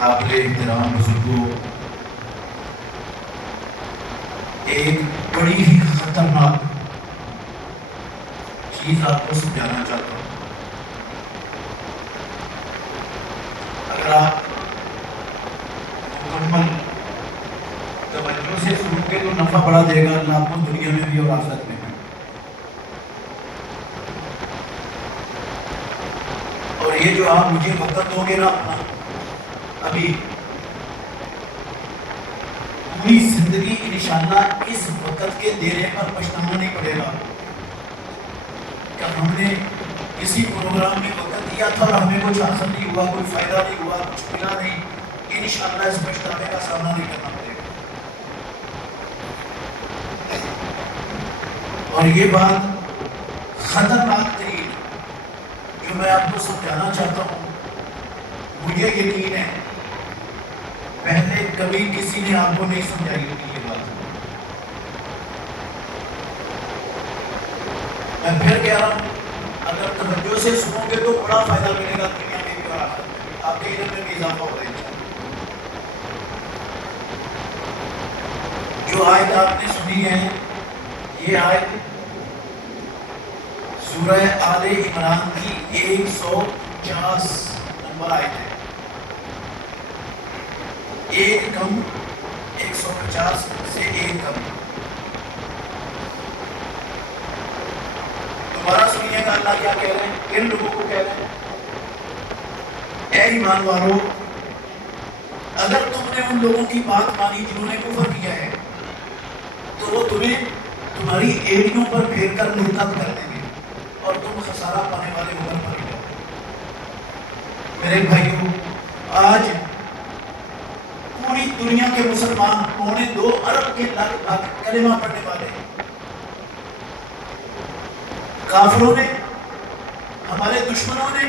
قابل احترام بزرگوں، ایک بڑی ہی خطرناک چیز آپ کو سمجھانا چاہتا ہوں۔ اگر آپ مکمل توجہ سے سنو گے تو نفع بڑا دے گا اللہ آپ کو دنیا میں بھی اور آخرت میں بھی۔ اور یہ جو آپ مجھے وقت دو گے نا اپنا، ابھی پوری زندگی انشاءاللہ اس وقت کے دینے پر پچھتانا نہیں پڑے گا کہ ہم نے کسی پروگرام میں وقت دیا تھا اور ہمیں کچھ حاصل نہیں ہوا، کوئی فائدہ نہیں ہوا، کچھ ملا نہیں۔ انشاءاللہ اس پچھتانے کا سامنا نہیں کرنا پڑے گا۔ اور یہ بات خطرناک ترین جو میں آپ کو سمجھانا چاہتا ہوں، مجھے یقین ہے پہلے کبھی کسی نے آپ کو نہیں سمجھائی ہوگی یہ بات۔ میں پھر کہہ رہا ہوں، اگر توجہ سے سنو گے تو بڑا فائدہ ملے گا دنیا میں بھی اور آخرت میں بھی، آپ کے علم میں بھی اضافہ ہو رہا ہے۔ جو آیت آپ نے سنی ہے، یہ آیت سورہ آل عمران کی 150 نمبر آیت ہے، ایک کم 150 سے ایک کم۔ دوبارہ سنیے گا اللہ کیا کہہ رہے ہیں، ان لوگوں کو کہہ رہے ہیں اے ایمان والو، اگر تم نے ان لوگوں کی بات مانی جنہوں نے کفر کیا ہے تو وہ تمہیں تمہاری ایڑیوں پر پھیر کر مرتد کر دیں گے اور تم خسارہ پانے والے ہو کر مر جاؤ۔ میرے بھائیوں، آج پوری دنیا کے مسلمان 2.25 ارب کے لگ بھگ کلمہ پڑھنے والے ہیں۔ کافروں نے، ہمارے دشمنوں نے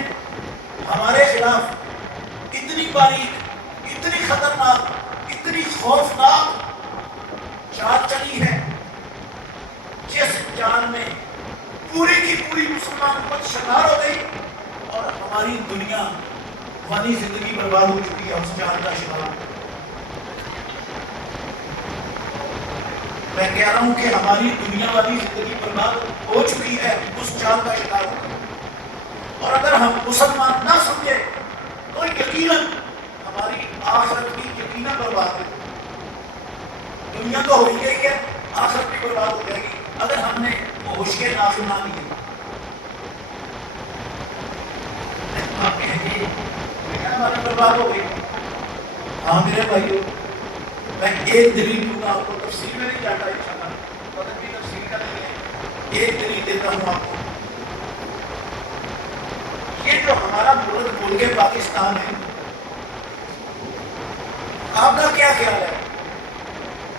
ہمارے خلاف اتنی باریک، اتنی خطرناک، اتنی خوفناک چال چلی ہے جس چال میں پوری کی پوری مسلمان امت شکار ہو گئی اور ہماری دنیا فانی زندگی برباد ہو چکی ہے اس چال کا شکار۔ میں کہہ رہا ہوں کہ ہماری دنیا والی زندگی برباد ہو چکی ہے اس چال کا شکار ہو کر۔ اور اگر ہم مسلمان نہ سمجھے تو یقیناً ہماری آخرت بھی یقیناً برباد ہے۔ دنیا تو ہو ہی گئی ہے، آخرت بھی برباد ہو جائے گی اگر ہم نے ہوش کے ناخن نہ لیے۔ آپ کہیں گے ہماری برباد ہو گئی۔ ہاں میرے بھائیو، میں ایک دلیل دوں گا آپ کو، تفصیل میں نہیں جاتا انشاءاللہ، وقت بھی تفصیل کا نہیں ہے، ایک دلیل دیتا ہوں آپ کو۔ یہ جو ہمارا ملک ملک پاکستان ہے، آپ کا کیا خیال ہے؟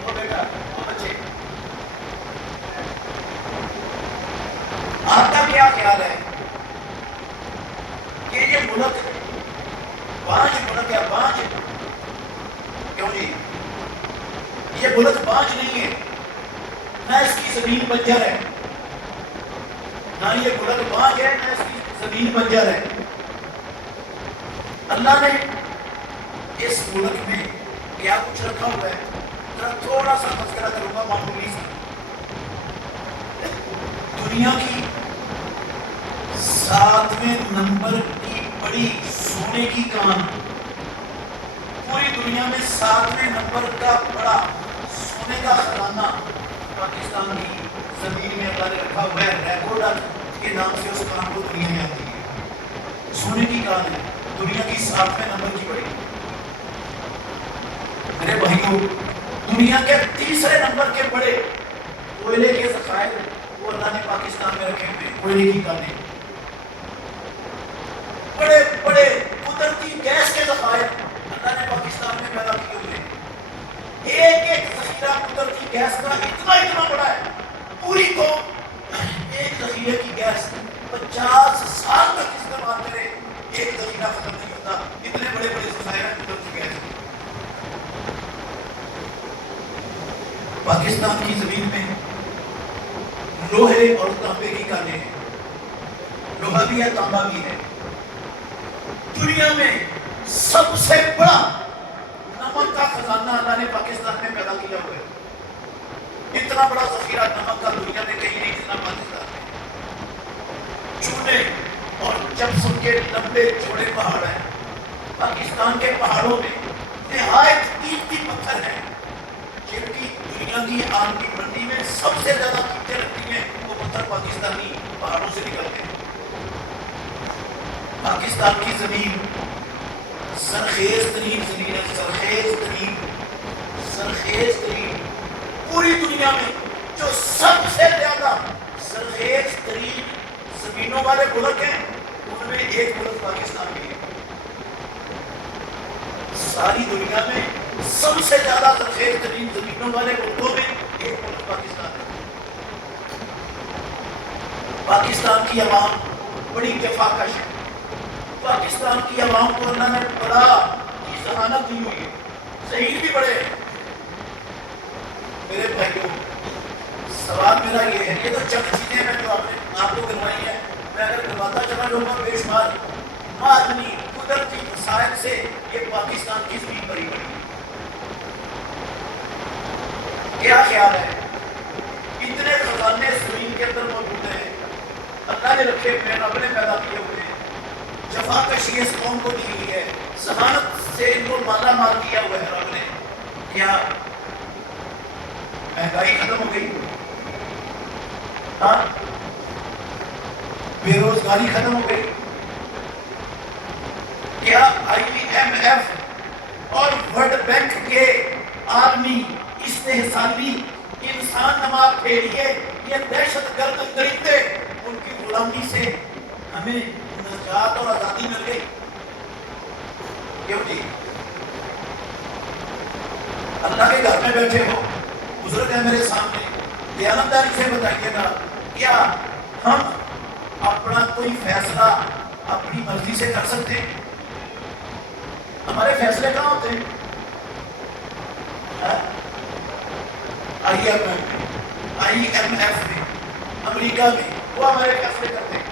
وہ بیٹا، وہ بچے، آپ کا کیا خیال ہے کہ یہ ملک بانجھ ملک ہے؟ بانجھ کیوں جی؟ یہ ملک بانجھ نہیں ہے، نہ اس کی زمین بنجر ہے، نہ یہ ملک بانجھ ہے نہ اس کی زمین بنجر ہے۔ اللہ نے اس ملک میں کیا کچھ رکھا ہوا ہے، ذرا تھوڑا سا تذکرہ کروں گا معمولی سا۔ دنیا کی 7ویں نمبر کی بڑی سونے کی کان، پوری دنیا میں 7ویں نمبر کا بڑا سونے کا خزانہ پاکستان کی زمین میں اللہ نے رکھا ہوا ہے۔ ریکورڈ کے نام سے اس کان کو دنیا میں آتی ہے، سونے کی کان ہے، دنیا کی 7ویں نمبر کی بڑی۔ میرے بھائیوں، دنیا کے 3رے نمبر کے بڑے کوئلے کے ذخائر وہ اللہ نے پاکستان میں رکھے ہوئے، کوئلے کی کانیں، بڑے بڑے قدرتی گیس کے ذخائر اللہ نے پاکستان میں پیدا کیے ہوئے۔ ایک ایک ذخیرہ قدرتی گیس کا اتنا بڑا ہے، پوری کو ایک ذخیرے کی گیس 50 سال تک استعمال کرے، ایک ذخیرہ ختم نہیں ہوتا، اتنے بڑے بڑے ذخائر ہیں قدرتی گیس۔ پاکستان کی زمین میں لوہے اور تانبے کی کانیں ہیں، لوہا بھی ہے، تانبا بھی ہے۔ دنیا میں سب سے بڑا کا خزانہ اللہ نے پاکستان میں پیدا کیا ہوا ہے. اتنا بڑا ذخیرہ نمک کا دنیا میں کہیں نہیں جتنا پاکستان میں. چونے اور چپسم کے لمبے چوڑے پہاڑ ہیں. پاکستان کے پہاڑوں میں نہایت قیمتی پتھر ہیں جن کی دنیا کی عالمی منڈی میں سب سے زیادہ قیمتیں لگتی ہیں. وہ پتھر پاکستانی پہاڑوں سے نکلتے ہیں. پاکستان کی زمین سرخیز ترین زمین ہے. سرخیز ترین پوری دنیا میں جو سب سے زیادہ سرخیز ترین زمینوں والے ملک ہیں ان میں ایک ملک پاکستان بھی ہے. ساری دنیا میں سب سے زیادہ سرخیز ترین زمینوں والے ملکوں میں ایک ملک پاکستان ہے. پاکستان کی عوام بڑی کفاکش ہے. پاکستان کی عوام کو اللہ نے بڑا کی ذہانت دی ہوئی ہے. ذہین بھی بڑے ہیں. میرے بھائیوں سوال میرا یہ ہے, یہ تو چند چیزیں ہیں جو آپ کو کروائی ہیں. میں اگر کرواتا چلا جاؤں گا بے شمار معدنی قدرتی وسائل سے یہ پاکستان کی زمین بھری پڑی ہے. کیا خیال ہے اتنے خزانے زمین کے اندر موجود ہیں اللہ نے رکھے ہوئے, رب نے پیدا کیے ہوئے ہیں. جفاکشی اس قوم کو دی ہوئی ہے. ذہانت سے ان کو مالا مال کیا ہوا ہے رب نے. کیا مہنگائی ختم ہو گئی؟ ہاں بے روزگاری ختم ہو گئی؟ کیا IMF اور ورلڈ بینک کے عالمی استحصالی انسان نماد پھیلیے یہ دہشت گرد درندے ان کی غلامی سے ہمیں نجات اور آزادی مل گئی؟ کیوں جی؟ اللہ کے گھر میں بیٹھے ہو, بزرگ ہے میرے سامنے, دیانتداری سے بتائیے گا کیا ہم اپنا کوئی فیصلہ اپنی مرضی سے کر سکتے ہیں؟ ہمارے فیصلے کہاں ہوتے ہیں؟ IMF میں, امریکہ میں, وہ ہمارے فیصلے کرتے ہیں.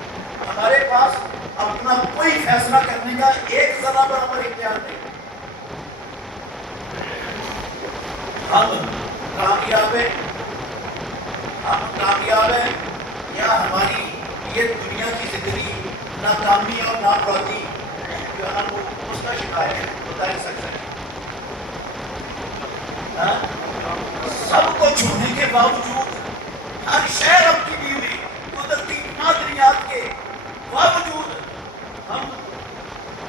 ہمارے پاس اپنا کوئی فیصلہ کرنے کا ایک ذرہ برابر اختیار نہیں. ہم کامیاب ہیں یا ہماری یہ دنیا کی زندگی ناکامی اور نامرادی جو ہم اس کا شکار ہے بتا نہیں سکتے. سب کو چھونے کے باوجود ہر شہر اب کی دی ہوئی قدرتی معدنیات کے باوجود ہم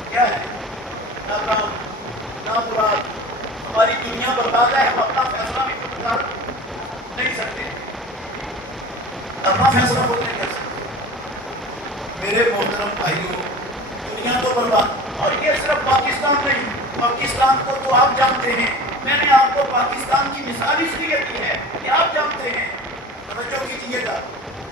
کیا ہے ناکام نامراد. ہماری دنیا برباد ہے. ہم اپنا فیصلہ بھی خود کر نہیں سکتے, اپنا فیصلہ خود نہیں کر سکتے. میرے محترم بھائیوں دنیا تو برباد, اور یہ صرف پاکستان نہیں, پاکستان کو تو آپ جانتے ہیں. میں نے آپ کو پاکستان کی مثال اس لیے دی ہے کہ آپ جانتے ہیں. توجہ کیجیے گا,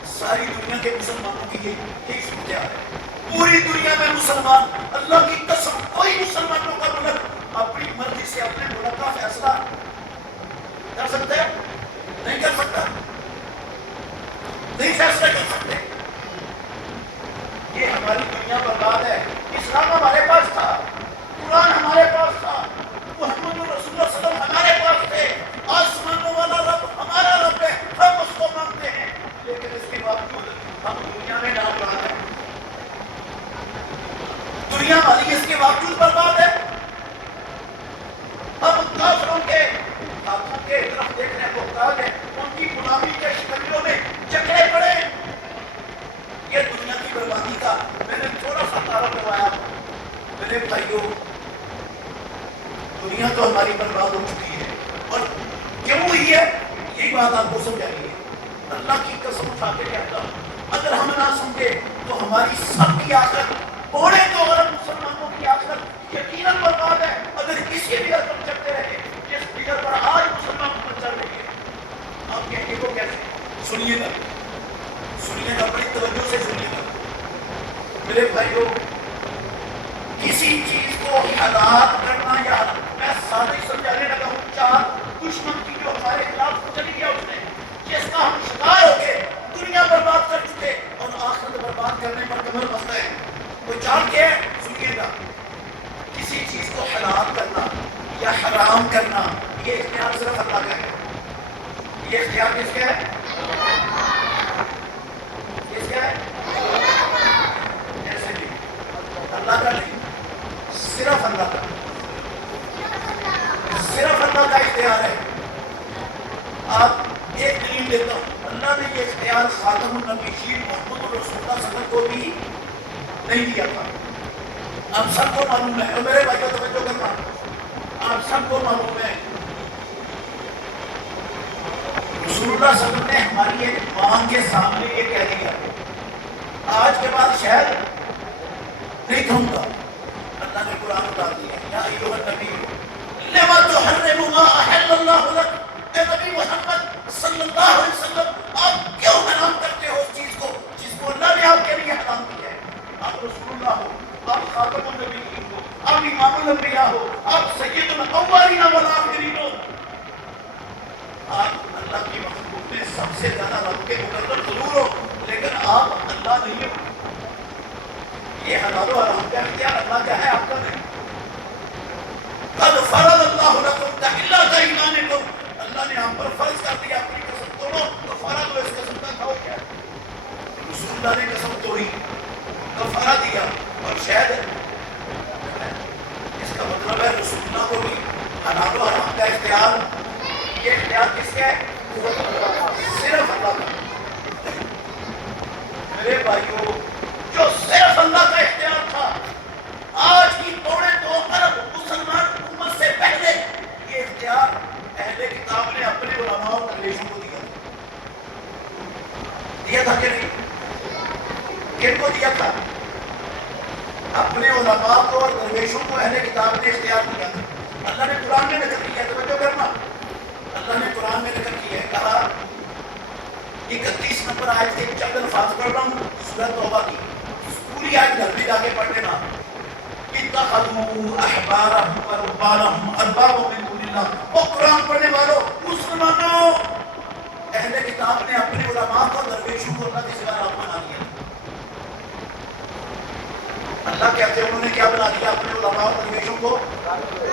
ساری دنیا کے مسلمانوں کی یہی صورتحال ہے. پوری دنیا میں مسلمان, اللہ کی قسم کوئی مسلمانوں کا ملک اپنی مرضی سے اپنے ملک کا فیصلہ کر سکتے ہیں؟ نہیں کر سکتا, نہیں فیصلہ کر سکتے. یہ ہماری دنیا برباد ہے. اسلام ہمارے پاس تھا, قرآن ہمارے پاس تھا, محمد رسول اللہ صلی اللہ علیہ وسلم ہمارے پاس تھے, آسمانوں والا رب ہمارا رب ہے, ہم اس کو مانتے ہیں. لیکن اس کے باوجود ہم دنیا میں نامراد ہیں. دنیا والی اس کے باوجود برباد ہے. ہم کافروں کے ہاتھوں کے طرف دیکھنے کو محتاج ہیں, ان کی غلامی کے شکنجوں میں جکڑے پڑے. یہ دنیا کی بربادی کا میں نے تھوڑا سا تعارف کروایا. میرے بھائیوں دنیا تو ہماری برباد ہو چکی ہے, اور کیوں ہوئی ہے یہی بات آپ کو سمجھانی ہے. اللہ کی قسم اٹھا کے کہتا ہوں اگر ہم نہ سمجھے تو ہماری سب کی آخرت, پونے 2 ارب مسلمانوں کی آخرت یقیناً برباد ہے. اگر کسی فکر پر چلتے رہے جس فکر پر آج مسلمان پر چل رہی ہے, آپ کہیں گے کو کیسے؟ سنیے گا بڑی توجہ سے سنیے گا میرے بھائیوں. کسی چیز کو ہلاک کرنا, یا میں سادہ ہی سمجھانے لگا ہوں, 4 دشمن کی جو ہمارے خلاف چلی گیا اس نے, جس کا ہم شکار ہو کے دنیا برباد کر چکے اور آخرت برباد کرنے پر کمر بستا ہے. وہ 4 کے سنیے گا, کسی چیز کو ہلاک کرنا یا حرام کرنا یہ اختیار صرف اللہ کا ہے. یہ اختیار کس کا ہے؟ کس کا ہے؟ ایسے نہیں، اللہ کا نہیں، صرف اللہ کا، صرف اللہ کا اختیار ہے. آپ ایک دلیل دیتا ہوں، اللہ نے یہ اختیار خاتم النبیین محمد رسول اللہ صلی اللہ علیہ وسلم کو بھی نہیں دیا تھا. آپ سب کو معلوم ہے، اور میرے بھائیوں توجہ کرنا، آپ سب کو معلوم ہے رسول اللہ صلی اللہ علیہ وسلم نے ہماری ایک ماں کے سامنے یہ کہہ دیا آج کے بعد شاید نہیں کھاؤں گا. اللہ نے قرآن اتار دیا یا ایھا النبی لما تحرم ما احل اللہ لک، اے نبی محمد صلی اللہ علیہ وسلم آپ کیوں حرام کرتے ہو اس چیز کو جس کو اللہ نے آپ کے لیے حرام کیا ہے. آپ رسول اللہ ہو، آپ خاتم النبیین ہو، آپ امام الانبیاء ہو، آپ سید الاولین والآخرین ہو، آپ اللہ کی مخلوق میں سب سے زیادہ رب کے مقرب ضرور ہو، لیکن آپ اللہ نہیں ہو. یہ حلال و حرام کا اختیار اللہ کا ہے، آپ کا نہیں. قد فرض اللہ لکم تحلۃ ایمانکم، اللہ نے آپ پر فرض کر دیا اپنی قسم توڑو تو فرض ہو، اس قسم کا کھاؤ. کیا رسول اللہ نے قسم توڑی، کفارہ دیا، اور شاید اس کا مطلب ہے رسول اللہ کو بھی حلال و حرام کا اختیار، یہ اختیار کس کا ہے؟ صرف اللہ کا. میرے بھائیوں، جو صرف اللہ کا اختیار تھا، آج کی پونے 2 ارب مسلمان امت سے پہلے یہ اختیار اہل کتاب نے اپنے علماء اور درویشوں کو دیا تھا کہ نہیں؟ کن کو دیا تھا؟ اپنے علماء کو اور درویشوں کو اہل کتاب نے اختیار دیا تھا. اللہ نے قرآن میں ذکر کیا، توجہ کرنا، اللہ نے قرآن میں ذکر کیا ہے، کہا 31 نمبر آیت کے چند الفاظ پڑھ رہا ہوں سورہ توبہ کی، پوری آیت گھر میں جا کے پڑھ لینا. اتخذوا احبارهم ورهبانهم اربابا من دون اللہ. وہ قرآن پڑھنے والوں مسلمانوں، اہل کتاب نے اپنے علماء کو درویشوں کو اللہ کے سوا رب بنا دیا. اللہ کہتے ہیں انہوں نے کیا بنا دیا اپنے علماء اور درویشوں کو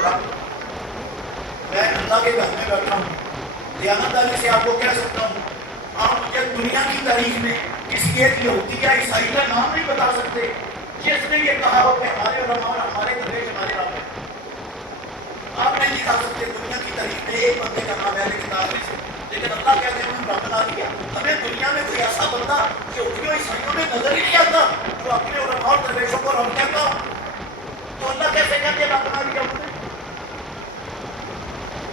رب. میں اللہ کے گھر میں بیٹھا ہوں، دیانتداری سے آپ کو کہہ سکتا ہوں، آپ مجھے دنیا کی تاریخ میں کسی ایک یہودی یا عیسائی کا نام نہیں بتا سکتے جس نے یہ کہا ہو کہ ہمارے علماء اور ہمارے درویش ہمارے رب ہیں. آپ نہیں دکھا سکتے دنیا کی تاریخ میں ایک بندے کا نام اہل کتاب میں سے، لیکن اللہ کہتے ہیں انہوں نے رب بنا دیا. ہمیں دنیا میں کوئی ایسا بندہ یہودیوں عیسائیوں میں نظر ہی نہیں آتا جو اپنے علماء اور درویشوں کو رب کہتا ہو. تو اللہ کیسے کہتے ہیں رب بنا دیا انہوں نے؟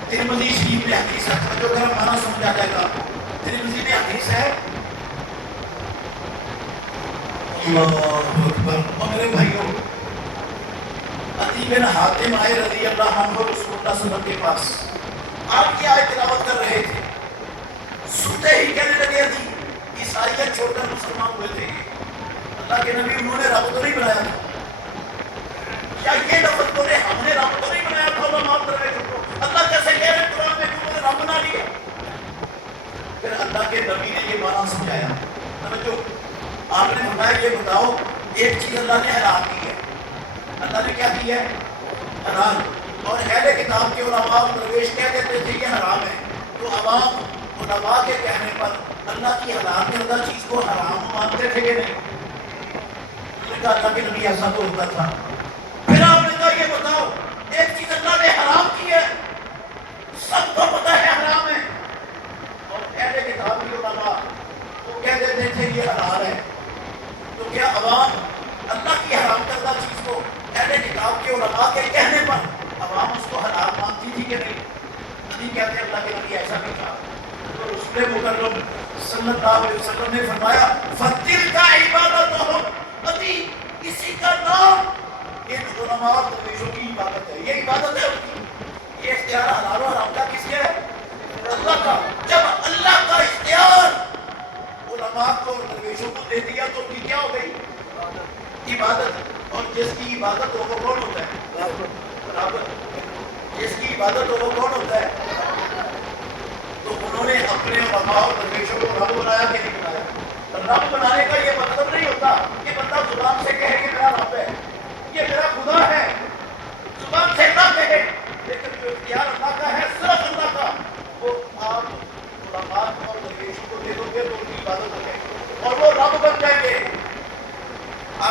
ترمذی شریف میں حدیث ہے، جو اگر مانا سمجھا جائے گا. ترمذی میں حدیث ہے، اللہ اکبر. اور میرے بھائیوں، عدی بن حاتم آئے رضی اللہ عنہ رسول اللہ صلی اللہ علیہ وسلم کے پاس، آپ کی آیت تلاوت کر رہے تھے، سنتے ہی کہنے لگے عدی عیسائیت چھوڑ کر مسلمان ہوئے تھے، اللہ کے نبی انہوں نے رب تو نہیں بنایا تھا. کیا یہ لفظ بولے ہم نے رب تو نہیں بنایا تھا علماء اور درویشوں کو؟ اللہ کیسے کہہ رہے قرآن میں کہ انہوں نے رب بنا لیا؟ پھر اللہ کے نبی نے یہ معنی سمجھایا. توجہ، آپ نے فرمایا یہ بتاؤ ایک چیز اللہ نے حرام کی ہے. اللہ نے کیا کی ہے؟ حرام. اور اہل کتاب کے علماء اور درویش کہہ دیتے تھے یہ حرام ہے، تو عوام علماء کے کہنے پر اللہ کی حلال کردہ چیز کو حرام مانتے تھے کہ نہیں؟ انہوں نے کہا اللہ کے نبی ایسا تو ہوتا تھا. پھر آپ نے کہا یہ بتاؤ ایک چیز اللہ نے حرام کی ہے، سب کو پتہ ہے حرام ہے، اور اہل کتاب کے علماء وہ کہہ دیتے تھے یہ حلال ہے، تو کیا عوام اللہ کی حرام کردہ چیز کو اہل کتاب کے علماء کے کہنے پر عوام اس کو حلال مانتی تھی کہ نہیں؟ نہیں کہتے اللہ کے نبی ایسا نہیں تھا. تو رسول مکرم صلی اللہ علیہ وسلم نے فرمایا فَتِلْكَ عِبَادَتُهُمْ، عدی اسی کا نام ان علماء اور درویشوں کی عبادت ہے، یہ عبادت ہے ان کی. یہ اختیار حلال و حرام کا کس کا ہے؟ اللہ کا. جب اللہ کا اختیار علماء کو اور درویشوں کو دے دیا تو کی کیا ہو گئی؟ عبادت. اور جس کی عبادت ہو وہ کون ہوتا ہے؟ رب. جس کی عبادت ہو وہ کون ہوتا ہے؟ تو انہوں نے اپنے علماء اور درویشوں کو رب بنایا کہ نہیں بنایا؟ رب بنانے کا یہ مطلب نہیں ہوتا کہ بندہ زبان سے کہے کہ میرا رب ہے، یہ میرا خدا ہے، زبان سے نہ کہے، لیکن جو اختیار اللہ کا ہے صرف اللہ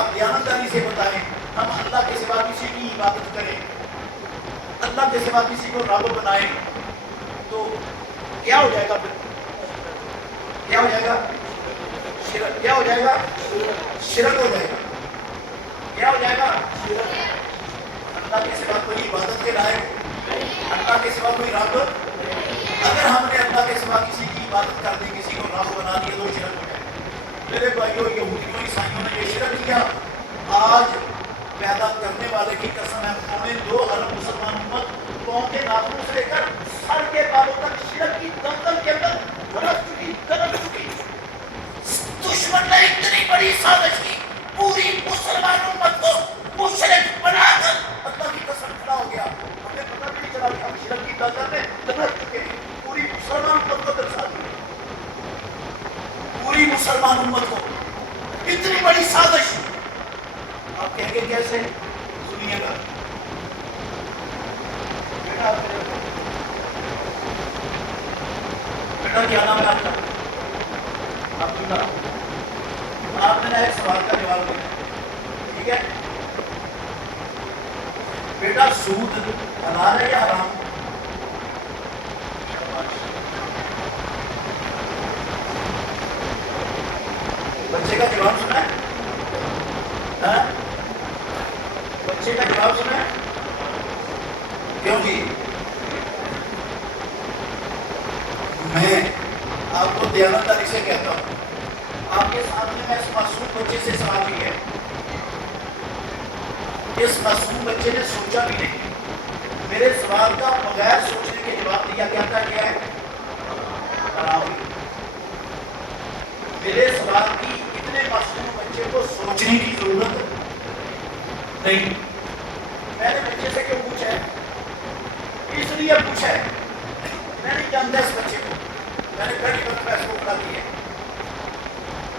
آپ دیانتداری سے بتائیں ہم اللہ کے سوا کسی کی عبادت کریں، اللہ کے سوا کسی کو رب بنائیں تو کیا ہو جائے گا؟ پھر کیا ہو جائے گا؟ شرک. کیا ہو جائے گا؟ شرک ہو جائے گا. کیا ہو جائے گا؟ اللہ کے سوا کوئی عبادت کے لائق، اللہ کے سوا کوئی رب. اگر ہم نے اللہ کے سوا کسی کی عبادت کر دی، کسی کو رب بنا دیا تو شرک ہو جائے گا. میرے بھائیوں، یہودیوں عیسائیوں نے یہ شرک کیا. آج پیدا کرنے والے کی قسم ہے، 2 ارب مسلمان امت قوم کے ناخنوں سے لے کر سر کے بالوں تک شرک کی دلدل کے اندر گرم چکی. دشمن نے اتنی بڑی سازش کی، پوری مسلمان امت کو مشرک بنا کر اللہ کی قسم کھڑا ہو گیا. ہمیں پتہ بھی نہیں چلا کہ ہم شرک کی دلدل میں دبک چکے ہیں. پوری مسلمان امت کو درسا دیا، پوری مسلمان امت کو اتنی بڑی سازش. آپ کہیں گے کیسے؟ سنیے گا. بیٹا کیا نام ہے آپ کا؟ آپ کی نام؟ آپ نے ایک سوال کا جواب دیا، ٹھیک ہے بیٹا؟ سود حلال ہے یا حرام؟ بچے کا جواب سنا ہے؟ بچے کا جواب سنا ہے؟ کیوں جی؟ میں آپ کو دیانتداری سے کہتا ہوں، آپ کے سامنے میں اس معصوم بچے سے سوال بھی ہے. اس معصوم بچے نے سوچا بھی نہیں، میرے سوال کا بغیر سوچنے کے جواب دیا. کیا ہے؟ حرام. میرے سوال کی اتنے معصوم بچے کو سوچنے کی ضرورت نہیں. میں نے بچے سے کیوں پوچھا ہے؟ اس لیے پوچھا ہے، میں نہیں جانتا اس بچے کو. میں نے پہلی وقت میں اس کو پڑھا دی ہے.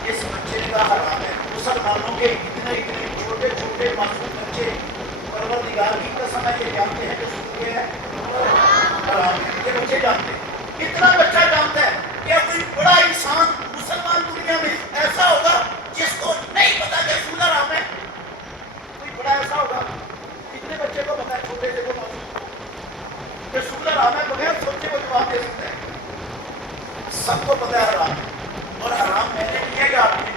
اس بچے نے کہا حرام ہے. مسلمانوں کے اتنے چھوٹے چھوٹے معصوم بچے پروردگار کی قسم ہے یہ جانتے ہیں کہ سود کیا ہے؟ حرام ہے. یہ بچے جانتے ہیں. اتنا بچہ جانتا ہے. کیا کوئی بڑا انسان مسلمان دنیا میں ایسا ہوگا جس کو نہیں پتا کہ سود حرام ہے؟ کوئی بڑا ایسا ہوگا؟ اتنے بچے کو پتا ہے، چھوٹے سے کو معصوم کہ سود حرام ہے، بغیر سوچے کو جواب دے سکتا ہے. سب کو پتا ہے حرام ہے. اور حرام میں نے کیا کہ آپ نے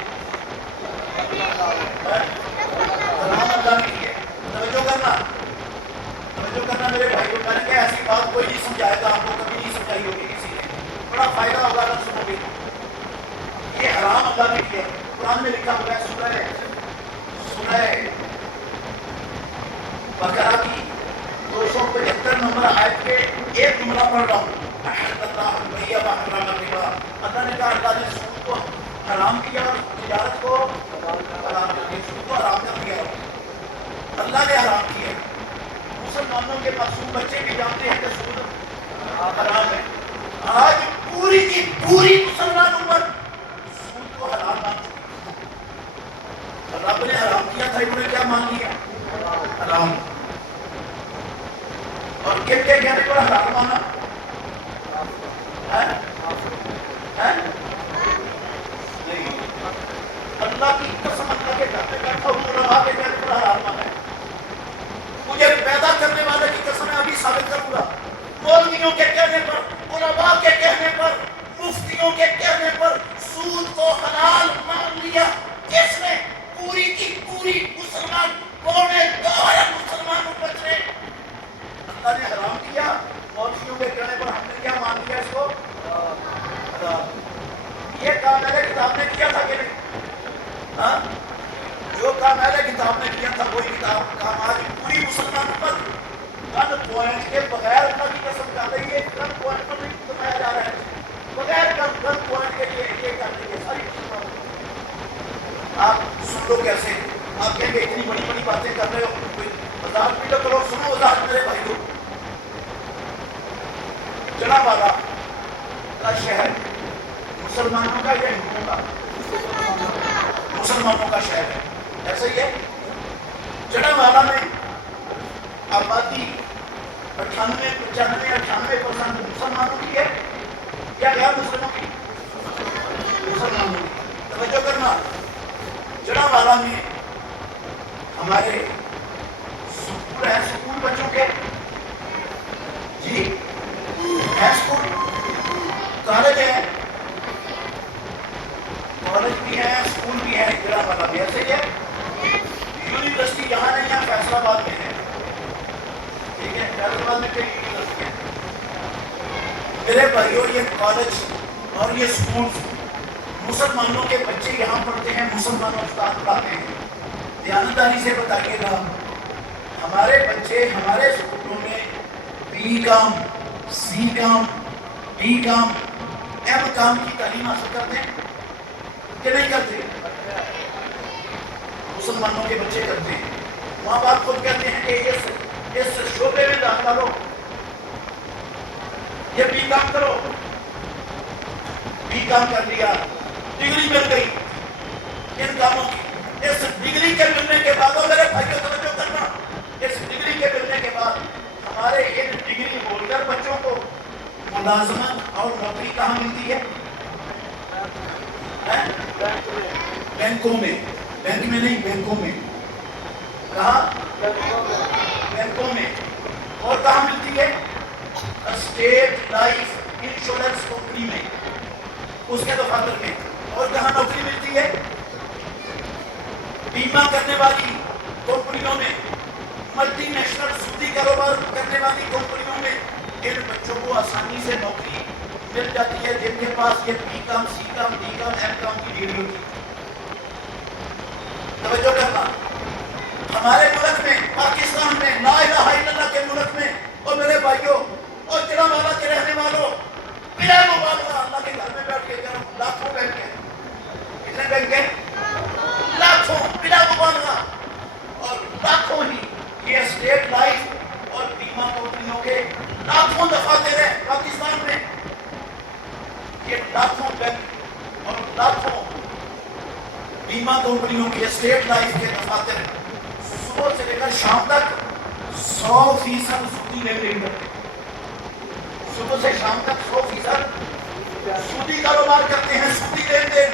حرام اللہ نے کیا. توجہ کرنا میرے بھائیوں. میں نے کہا ایسی بات کوئی نہیں سمجھائے گا آپ کو، کبھی نہیں سمجھائی ہوگی کسی نے. بڑا فائدہ ہوگا اگر سنو گے. یہ حرام اللہ نے کیا. قرآن میں لکھا ہوا ہے سورہ بقرہ کی 275 نمبر آیت کے ایک جملہ پڑھ رہا ہوں. اللہ نے کہا اللہ نے سود کو حرام کیا اور تجارت کو حرام کر دیا. سود کو حرام کر دیا، اللہ نے حرام کیا. مسلمانوں کے معصوم بچے بھی جانتے ہیں کہ سود حرام ہے. آج پوری کی پوری مسلمان امت سود کو حرام مان چکی. رب نے حرام کیا تھا، انہوں نے کیا مان لیا؟ حرام. اور کن کے کہنے پر حرام مانا؟ اللہ کی قسم، اللہ کے گھر میں بیٹھا ہوں، علماء کے کہنے پر حرام مانا ہے. مجھے پیدا کرنے والے کی قسم میں ابھی ثابت کروں گا. مولویوں کے کہنے پر، علماء کے کہنے پر، مفتیوں کے کہنے پر سود کو حلال مان لیا. کس نے؟ پوری کی پوری مسلمان 2.25 ارب مسلمان امت نے. اللہ نے حرام کیا، مولویوں کے کہنے پر ہم نے کیا مان لیا اس کو؟ یہ کام اہل کتاب نے کیا تھا کہ نہیں؟ جو کام اہل کتاب نے کیا تھا وہی کتاب کام آج پوری مسلمان امت گن پوائنٹ کے بغیر اللہ کی قسم کر رہی ہے. گن پوائنٹ پر نہیں بتایا جا رہا ہے، بغیر گن پوائنٹ کے یہ کر رہی ہے ساری مسلمان. آپ سن لو کیسے. آپ کہیں گے اتنی بڑی بڑی باتیں کر رہے ہو، کوئی وضاحت بھی تو کرو. سنو وضاحت میرے بھائیو. جڑا والا کا شہر مسلمانوں کا یا ہندوؤں کا؟ مسلمانوں کا شہر ہے، ایسا ہی ہے. جڑا والا میں آبادی 98% مسلمانوں کی ہے یا غیر مسلمانوں کی؟ مسلمانوں کی. توجہ کرنا. جڑا والا میں ہے اسکول بچوں کے؟ جی ہے اسکول، کالج ہے، کالج بھی ہے، اسکول بھی ہے، اقرا والا بھی ایسے ہی ہے. یونیورسٹی یہاں نہیں ہے، فیصل آباد میں ہے. ٹھیک ہے، فیصل آباد میں کئی یونیورسٹی ہے. میرے بھائیوں یہ کالج اور یہ اسکول مسلمانوں کے بچے یہاں پڑھتے ہیں، مسلمانوں استاد پڑھاتے ہیں. دیانتداری سے بتائیے گا ہمارے بچے ہمارے اسکولوں میں B com, C com, D com, M com کی تعلیم حاصل کرتے ہیں کہ نہیں کرتے؟ مسلمانوں کے بچے کرتے ہیں. ماں باپ خود کہتے ہیں کہ اس شعبے میں داخلہ لو، یہ بی کام کرو. بی کام کر لیا، ڈگری مل گئی ان کاموں کی. اس ڈگری کے ملنے کے بعد میرے بھائیوں توجہ کرنا، اس ڈگری کے ملنے کے بعد ہمارے ان ڈگری ہولڈر بچوں کو ملازمت اور نوکری کہاں ملتی ہے؟ بینکوں میں. بینک میں نہیں، بینکوں میں. کہاں؟ بینکوں میں. اور کہاں ملتی ہے؟ اسٹیٹ لائف انشورنس کمپنی میں، اس کے دفاتر میں. اور کہاں نوکری ملتی ہے؟ بیمہ کرنے والی کمپنیوں میں، ملٹی نیشنل سودی کاروبار کرنے والی کمپنیوں میں ان بچوں کو آسانی سے نوکری مل جاتی ہے جن کے پاس یہ B com, C com, D com, M com کی ڈگری ہوتی ہے. توجہ کرنا، ہمارے ملک میں، پاکستان میں، لا الہ الا اللہ کے ملک میں، اور میرے بھائیوں اور جناب والا کے رہنے والوں، بلا مبالغہ اللہ کے گھر میں بیٹھ کے لاکھوں بینک ہیں. کتنے بینک ہیں؟ لاکھوں، بلا مبالغہ. اور لاکھوں ہی یہ اسٹیٹ لائف اور بیمہ کمپنیوں کے لاکھوں دفاتر ہیں پاکستان میں. یہ لاکھوں بینک اور لاکھوں بیمہ کمپنیوں کے اسٹیٹ لائف کے دفاتر صبح سے لے کر شام تک 100% سودی لین دین کرتے ہیں. صبح سے شام تک 100% سودی کاروبار کرتے ہیں، سودی لین دین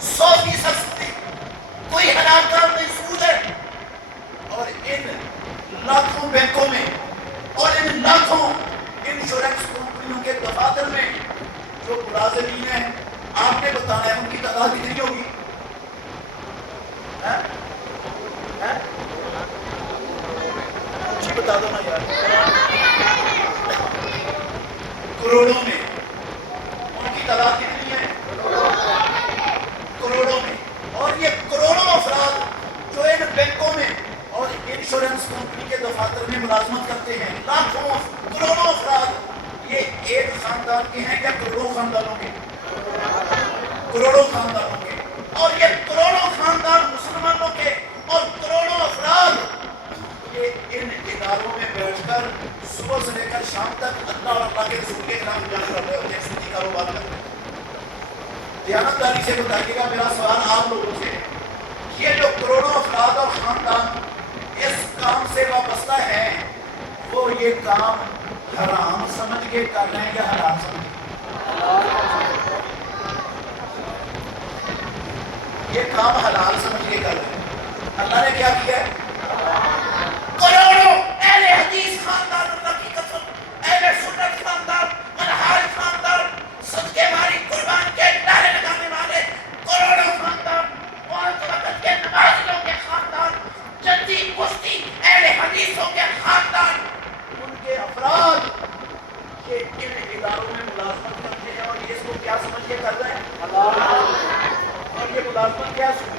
100% سودی. کوئی حلال کام نہیں، سود ہے. اور ان لاکھوں بینکوں میں اور ان لاکھوں انشورنس کمپنیوں کے دفاتر میں جو ملازمین ہیں، آپ نے بتانا ہے ان کی تعداد کتنی ہوگی؟ کچھ بتا دو نا یار. کروڑوں میں. ان کی تعداد کتنی ہے؟ کروڑوں میں. اور یہ کروڑوں افراد جو ان بینکوں میں اور انشورنس کمپنی کے دفاتر میں ملازمت کرتے ہیں، لاکھوں کروڑوں افراد، یہ ایک خاندان کے ہیں یا کروڑوں خاندانوں کے؟ کروڑوں خاندانوں کے. اور یہ کروڑوں خاندان مسلمانوں کے اور کروڑوں افراد یہ ان اداروں میں بیٹھ کر صبح سے لے کر شام تک اللہ اور اللہ کے رسول کے نام جان کر رہے ہوتے ہیں، سودی کاروبار کرتے ہیں. دیانتداری سے بتائیے گا، میرا سوال آپ لوگوں سے، یہ جو کروڑوں افراد اور خاندان اس کام سے وابستہ ہیں، وہ یہ کام حرام سمجھ کے کر رہے ہیں یا حلال سمجھ کے؟ یہ کام حلال سمجھ کے کر رہے ہیں. اللہ نے کیا کیا ہے؟ کروڑوں اہل حدیث خاندان، اللہ کی قسم، اہل سنت خاندان، منہاج خاندان، صدقے ماری قربان کے نعرے لگانے والے کروڑوں خاندان، 5 وقت کے نمازیوں کے خاندان، جدی کشتی اہل حدیثوں کے خاندان، ان کے افراد یہ ان اداروں میں ملازمت کرتے ہیں اور یہ اس کو کیا سمجھ کے کر رہے ہیں؟ اور یہ ملازمت کیا ہے؟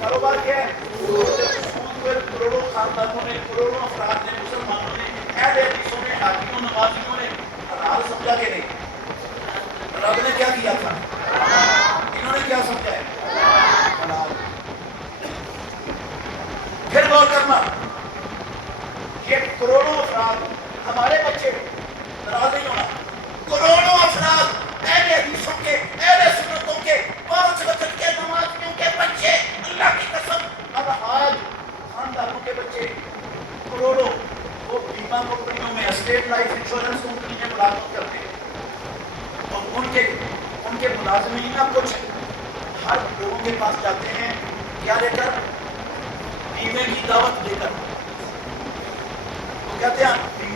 کاروبار کیا ہے؟ سود پر کروڑوں خاندانوں نے، کروڑوں افراد نے، مسلمانوں نے، اہل حدیثوں نے، حاکموں، نمازیوں نے حلال سمجھا کہ نہیں؟ رب نے کیا کیا تھا؟ انہوں نے کیا سمجھا ہے؟ حلال. پھر غور کرنا، یہ کروڑوں افراد ہمارے بچے، ناراض نہیں ہونا، کروڑوں افراد اہل حدیثوں کے، اہل سنتوں کے، 5 وقت کے نمازیوں کے بچے، اللہ کی قسم، اب آج خاندانوں کے بچے کروڑوں وہ بیمہ کمپنیوں میں، اسٹیٹ لائف انشورنس کمپنی میں ملازمت کرتے ہیں. اور ان کے ملازمین نہ کچھ ہر لوگوں کے پاس جاتے ہیں کیا لے کر؟ بیمے کی دعوت دے کر.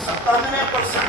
97%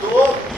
2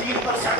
3%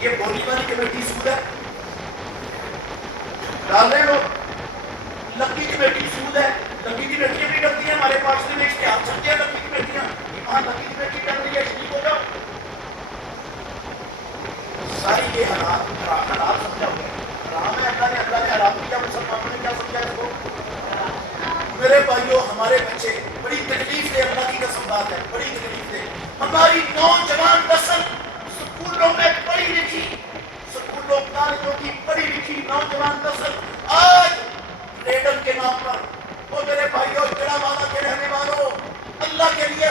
یہ بولی والی کمیٹی سود ہے، ڈال رہے لوگ. لکی کمیٹی سود ہے. لکی کمیٹیاں بھی ڈلتی ہیں ہمارے پاس میں اشتہار چلتے ہیں لکی کمیٹیاں. وہاں لکی کمیٹی ڈل رہی ہے، شریک ہو جاؤ. ساری یہ حالات سمجھا ہوا ہے. حرام ہے، اللہ نے حرام کیا، مسلمانوں نے کیا سمجھا اس کو؟ میرے بھائیوں ہمارے بچے بڑی تکلیف دے، اللہ کی قسم بات ہے، بڑی تکلیف دے. ہماری نوجوان نسل سکولوں میں پڑھی لکھی، سکولوں کالجوں کی پڑھی لکھی نوجوان نسل آج ٹریڈر کے نام پر، وہ میرے بھائیوں جڑا والا کے رہنے والوں، اللہ کے لیے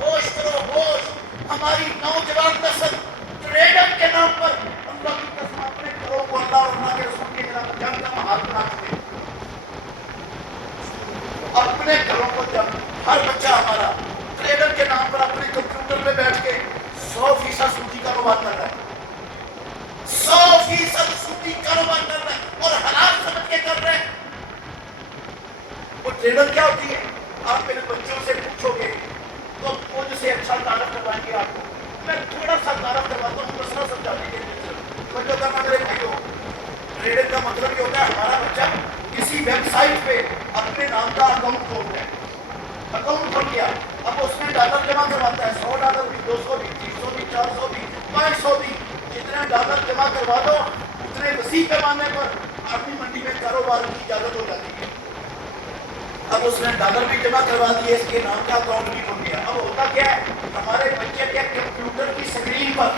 ہوش کرو ہوش. ہماری نوجوان نسل ٹریڈر کے نام پر اللہ کی قسم اپنے گھروں کو اللہ اور اللہ کے رسول کے خلاف جنگ کا ماحول بنا چکے. اپنے گھروں کو جب ہر بچہ ہمارا ٹریڈر کے نام پر اپنے کمپیوٹر پہ بیٹھ کے 100% سودی کاروبار کر رہا ہے، 100% سودی کاروبار کر رہا ہے اور حلال سمجھ کے کر رہے ہیں. وہ ٹریڈر کیا ہوتی ہے؟ آپ میرے بچوں سے پوچھو گے تو مجھ سے اچھا تعارف کروائیں گے آپ کو. میں تھوڑا سا تعارف کرواتا ہوں، مسئلہ سمجھانے کے لیے. توجہ کرنا میرے بھائیوں، ٹریڈر کا مطلب یہ ہوتا ہے ہمارا بچہ کسی ویب سائٹ پہ اپنے نام کا اکاؤنٹ کھولتا ہے، اکاؤنٹ کھول گیا، اب اس میں ڈالر جمع کرواتا ہے. $100 بھی، 200 بھی، 300 بھی، 400 بھی، 500 بھی. جتنے ڈالر جمع کروا دو اتنے وسیع پیمانے پر آرمی منڈی میں کاروبار کی اجازت ہو جاتی ہے. اب اس نے ڈالر بھی جمع کروا دیے، اس کے نام کا اکاؤنٹ بھی کھل گیا. اب ہوتا کیا ہے، ہمارے بچے کے کمپیوٹر کی اسکرین پر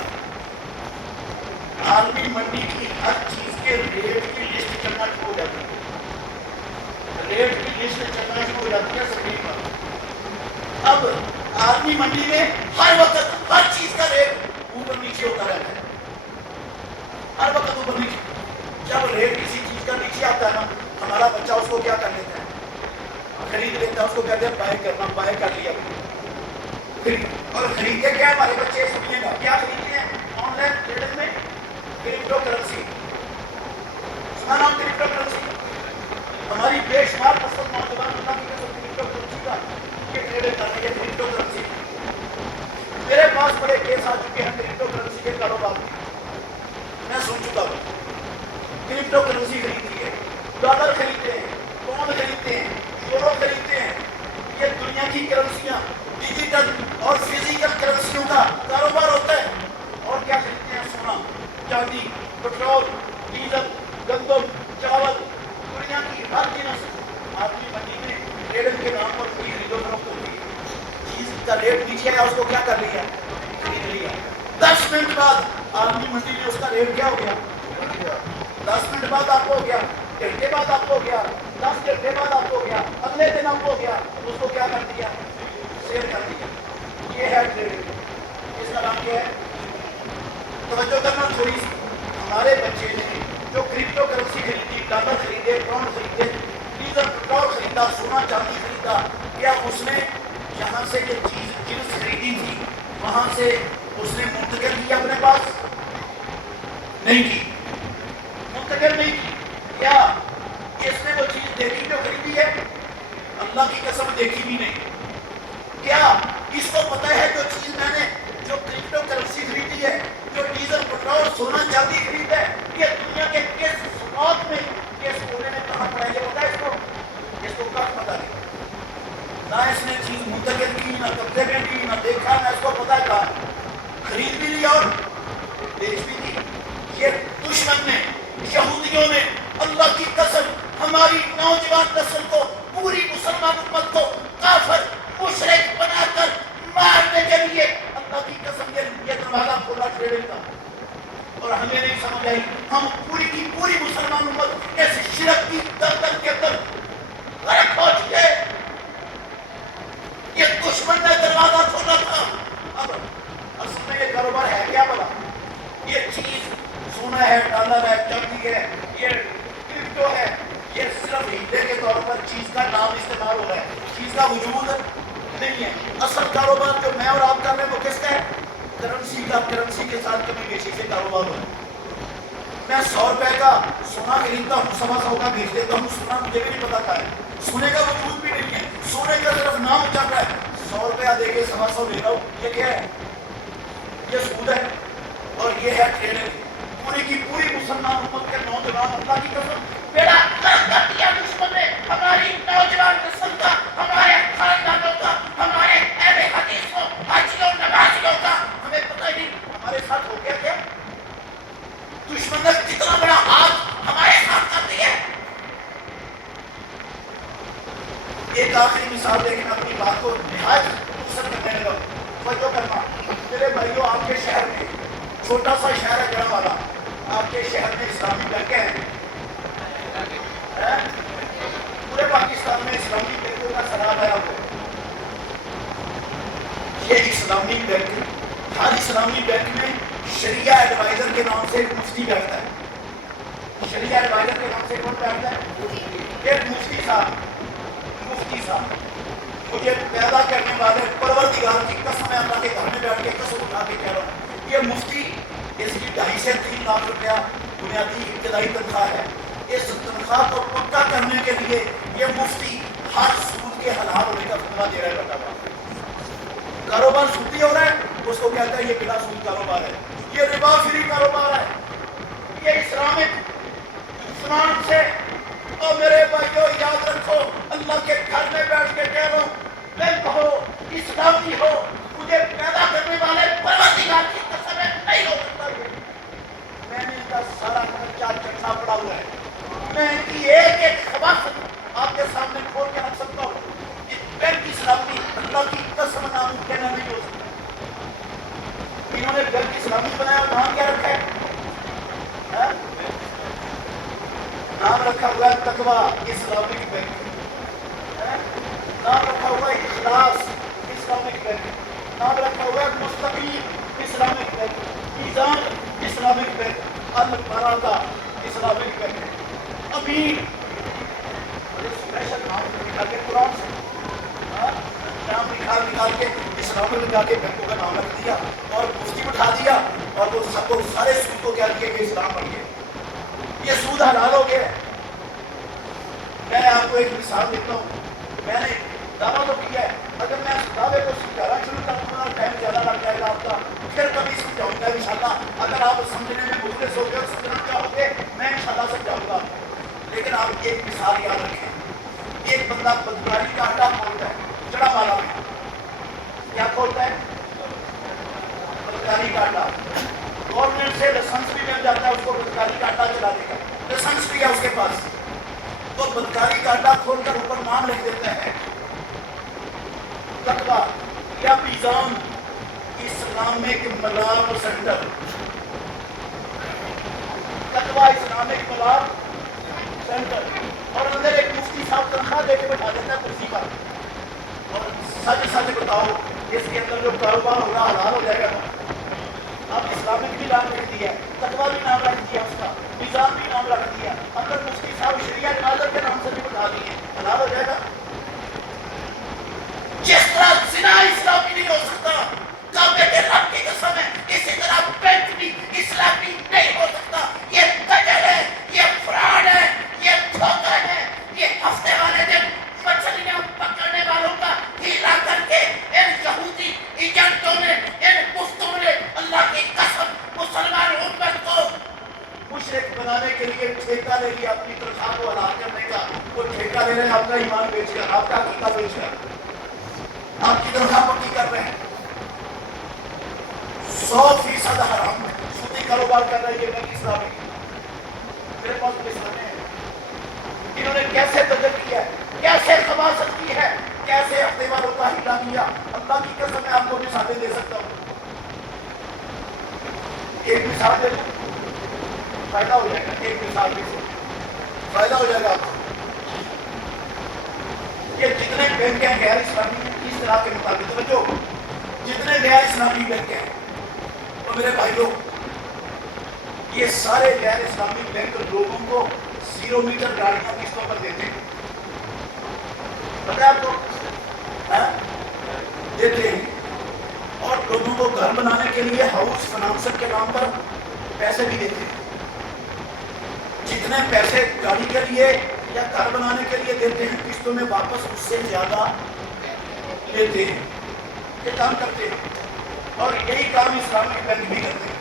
عالمی منڈی کی ہر چیز کے ریٹ کی لسٹ چلنا شروع ہو جاتی ہے. ریٹ کی لسٹ چلنا شروع ہو جاتی ہے اسکرین پر. اب عالمی منڈی میں ہر وقت ہر چیز کا ریٹ اوپر نیچے ہوتا رہتا ہے، ہر وقت اوپر نیچے. جب ریٹ کسی چیز کا نیچے آتا ہے نا، ہمارا بچہ اس کو کیا کر لیتا ہے، خرید لیتا ہے. اس کو کہتے ہیں بائی کرنا، بائی کر لیا. اور خریدتے کیا ہمارے بچے، سنیے گا کیا خریدتے ہیں آن لائن ٹریڈنگ میں؟ Crypto currency. سنا نام کرپٹو کرنسی؟ ہماری بے شمار نسل نوجوان اللہ کی قسم کرپٹو کرنسی کا یہ ٹریڈنگ کر رہی ہے. کرپٹو کرنسی میرے پاس بڑے کیس آ چکے ہیں کرپٹو کرنسی کے کاروبار میں. میں سن چکا ہوں کرپٹو کرنسی خریدی ہے، ڈالر خریدتے ہیں، پاؤنڈ خریدتے ہیں، یورو خریدتے ہیں. یہ دنیا کی کرنسیاں، ڈیجیٹل اور فزیکل کرنسیوں کا کاروبار ہوتا ہے. اور کیا خریدتے ہیں؟ سونا، چاندی، پٹرول، ڈیزل، گندم، چاول. دنیا کی ہر جنس آدمی منڈی میں ٹریڈنگ کے نام پر کوئی خرید و فروخت ہوتی ہے. چیز کا ریٹ نیچے آیا، اس کو کیا کر لیا، خرید لیا. 10 منٹ بعد آدمی منڈی میں اس کا ریٹ کیا ہو گیا، 10 منٹ بعد آپ کو ہو گیا، گھنٹے بعد آپ کو ہو گیا، 10 گھنٹے بعد آپ کو ہو گیا، اگلے دن آپ کو ہو گیا. اس کو کیا کر دیا، سیل کر دیا. یہ ہے ٹریڈنگ. اس کا نام کیا ہے؟ توجہ کرنا تھوڑی سی. ہمارے بچے نے جو کرپٹو کرنسی خریدی، ڈالر خریدے، پاؤنڈ خریدے، ڈیزل پٹرول خریدا، سونا چاندی خریدا، کیا اس نے یہاں سے یہ چیز جنس خریدی تھی وہاں سے اس نے منتقل کی اپنے پاس؟ نہیں کی، منتقل نہیں کی. کیا اس نے وہ چیز دیکھی جو خریدی ہے؟ اللہ کی قسم دیکھی بھی نہیں. کیا اس کو پتا ہے جو چیز میں نے جو کرپٹو کرنسی خریدی ہے، جو ڈیزل پٹرول سونا چاندی خریدا ہے، یہ دنیا کے کس سماعت میں، کس کونے میں کہاں پڑا ہے؟ یہ پتا ہے اس کو؟ اس کو کہاں پتا نہیں. نہ اس نے چیز منتقل کی، نہ قبضے میں کی، نہ دیکھا، نہ اس کو پتا ہے کہاں. خرید بھی لی اور بیچ بھی دی. یہ دشمن نے، یہودیوں نے اللہ کی قسم ہماری نوجوان نسل کو، پوری مسلمان امت کو کافر مشرک بنا کر مارنے کے لیے اللہ کی قسم یہ دروازہ کھولا ٹریڈنگ کا. اور ہمیں نہیں سمجھ آئی. ہم پوری کی پوری مسلمان امت اس شرک کی دلدل کے اندر غرق ہو چکے. یہ دشمن نے دروازہ کھولا تھا. اب اصل میں یہ کاروبار ہے کیا بلا؟ یہ چیز سونا ہے، ڈالر ہے، چاندی ہے، یہ کرپٹو ہے، یہ صرف ہیلے کے طور پر چیز کا نام استعمال ہو رہا ہے، چیز کا وجود نہیں ہے. اصل کاروبار جو میں اور آپ کر رہے ہیں وہ کس کا ہے؟ کرنسی کا. کرنسی کے ساتھ کمی بیچی سے کاروبار ہو رہا ہے. میں 100 روپے کا سونا خریدتا ہوں، 125 کا بیچ دیتا ہوں. سونا مجھے بھی نہیں پتا کیا ہے، سونے کا وجود بھی نہیں ہے، سونے کا صرف نام چل رہا ہے. 100 روپیہ دے کے 125 لے رہا ہوں. یہ کیا ہے؟ یہ سود ہے اور یہ ہے ٹریڈنگ. مسلمان امت کے نوجوان اللہ کی قسم بیڑا غرق کر دیا دشمن نے ہماری نوجوان نسل کا، ہمارے خاندانوں کا، ہمارے اہل حدیثوں، حاجیوں، نمازیوں کا. ہمیں پتہ ہی نہیں ہمارے ساتھ ہو گیا کیا. دشمن نے کتنا بڑا ہاتھ ہمارے ساتھ کر دیا. ایک آخری مثال دیکھیں اپنی بات کو نہایت مختصر کرنے لگا. توجہ کرنا میرے بھائیوں، آپ کے شہر میں چھوٹا سا شہر ہے جڑا والا، آپ کے شہر میں اسلامی بینکیں ہیں. پورے پاکستان میں اسلامی بینکوں کا سراب ہے. آپ کو یہ اسلامی بینک، ہر اسلامی بینک میں شریعہ ایڈوائزر کے نام سے ایک مفتی بیٹھتا ہے. شریعہ ایڈوائزر کے نام سے کون بیٹھتا ہے؟ ایک مفتی صاحب. مفتی صاحب مجھے پیدا کرنے والے پروردگار کی قسم ہے، اللہ کے گھر میں بیٹھ کے قسم اٹھا کے کہہ رہا ہوں، یہ مفتی، اس کی 2.5 سے 3 لاکھ روپیہ بنیادی ابتدائی تنخواہ ہے. اس تنخواہ کو پکا کرنے کے لیے یہ مفتی ہر سود کے حلال ہونے کا فتویٰ دے رہا ہے. بتا کاروبار سودی ہو رہا ہے، اس کو کہتا ہے یہ بلا سود کاروبار ہے، یہ ربا فری کاروبار ہے، یہ اسلام سے. اور میرے بھائیو یاد رکھو، اللہ کے گھر میں بیٹھ کے کہہ رہا ہوں، میں کہو اسلامی ہو، مجھے پیدا کرنے والے پروردگار کی قسم ہے نہیں ہو سکتا. میں نے ان کا سارا خرچہ چٹھا پڑا ہوا ہے. میں ان کی ایک ایک خباثت آپ کے سامنے کھول کے رکھ سکتا ہوں. بینک اسلامی اللہ کی قسم ناممکن نہیں ہو سکتا. انہوں نے بینک اسلامی بنایا، نام کیا رکھا ہے؟ نام رکھا ہوا ہے تقویٰ اسلامک بینک. نام رکھا ہوا ہے اخلاص اسلامک بینک. نام رکھا ہوا ہے Mustaqeem Islamic bank. Meezan Islamic bank. المرادہ اسلامک بینک. امین اسپیشل نام نکال کے قرآن سے نام نکال کے اسلام میں لگا کے بینکوں کا نام رکھ دیا اور مفتی بٹھا دیا اور وہ سب کو سارے سود کو کیا دیا کہ اسلام بن گیا. یہ سود حلال ہو گیا. میں آپ کو ایک مثال دیتا ہوں. میں نے دعویٰ تو کیا ہے، اگر میں اس دعوے کو سمجھانا شروع کر دوں گا ٹائم زیادہ لگ جائے گا آپ کا، پھر کبھی سمجھاؤں گا انشاءاللہ. اگر آپ سمجھنے میں مخلص ہو گے اور سمجھنا چاہو گے میں انشاءاللہ سمجھاؤں گا. لیکن آپ ایک مثال یاد رکھیں. ایک بندہ بدکاری کا اڈا کھولتا ہے جڑا والا میں. کیا کھولتا ہے؟ بدکاری کا اڈا. گورنمنٹ سے لائسنس بھی مل جاتا ہے اس کو بدکاری کا اڈا چلانے کا، لائسنس بھی ہے اس کے پاس. تو بدکاری کا اڈا کھول کر اوپر نام لکھ دیتا ہے تقویٰ یا میزان اسلامک ملاب سینٹر. تقویٰ اسلامک ملاب سینٹر. اور اندر ایک مفتی صاحب تنخواہ دے کے بٹھا دیتا ہے کرسی پر. اور سچ سچ بتاؤ اس کے اندر جو کاروبار ہوگا حلال ہو جائے گا. اب اسلامک بھی نام رکھ دیا، تقویٰ بھی نام رکھ دیا، اس کا میزان بھی نام رکھ دیا، اندر مفتی صاحب شریعہ ناظر کے نام سے بھی بتا دیے، حلال ہو جائے گا. جس طرح زنا اسلامی نہیں ہو سکتا، کعبے کے رب کی قسم ہے، اسی طرح بینک بھی اسلامی نہیں ہو سکتا. یہ دجل ہے، یہ فراڈ ہے، یہ دھوکہ ہے. یہ ہفتے والے دن مچھلیاں پکڑنے والوں کا ہیلا کر کے ان یہودی ایجنٹوں نے، ان مفتوں نے اللہ کی قسم مسلمان امت کو مشرک بنانے کے لیے ٹھیکہ لے لیا. اپنی تنخواہ کو حلال کرنے کا وہ ٹھیکہ لے رہے ہیں. آپ کا ایمان بیچ کر، آپ کا عقیدہ بیچ کر آپ کی تنخواہ پکی کر رہے ہیں. 100% حرام ہے. سودی کاروبار کر رہے ہیں یہ بینک اسلامی. میرے پاس مثالیں ہیں. انہوں نے کیسے تجربہ کیا ہے، کیسے خباثت کی ہے، کیسے ہفتے والوں کا ہیلا کیا. اللہ کی قسم میں آپ کو مثالیں دے سکتا ہوں. ایک مثال دے دوں فائدہ ہو جائے گا. ایک مثال بھی سے فائدہ ہو جائے گا آپ کو. یہ جتنے بینک ہیں غیر اسلامی اس طرح کے مطابق توجہ، جتنے غیر اسلامی بینک ہیں تو میرے بھائیوں یہ سارے غیر اسلامی بینک لوگوں کو 0 میٹر گاڑیاں قسطوں پر دیتے ہیں. پتہ ہے آپ کو؟ دیتے ہیں. اور لوگوں کو گھر بنانے کے لیے ہاؤس فنانسر کے نام پر پیسے بھی دیتے ہیں. جتنے پیسے گاڑی کے لیے یا گھر بنانے کے لیے دیتے ہیں قسطوں میں واپس اس سے زیادہ لیتے ہیں. یہ کام کرتے ہیں اور یہی کام اسلامی بینک بھی کرتے ہیں.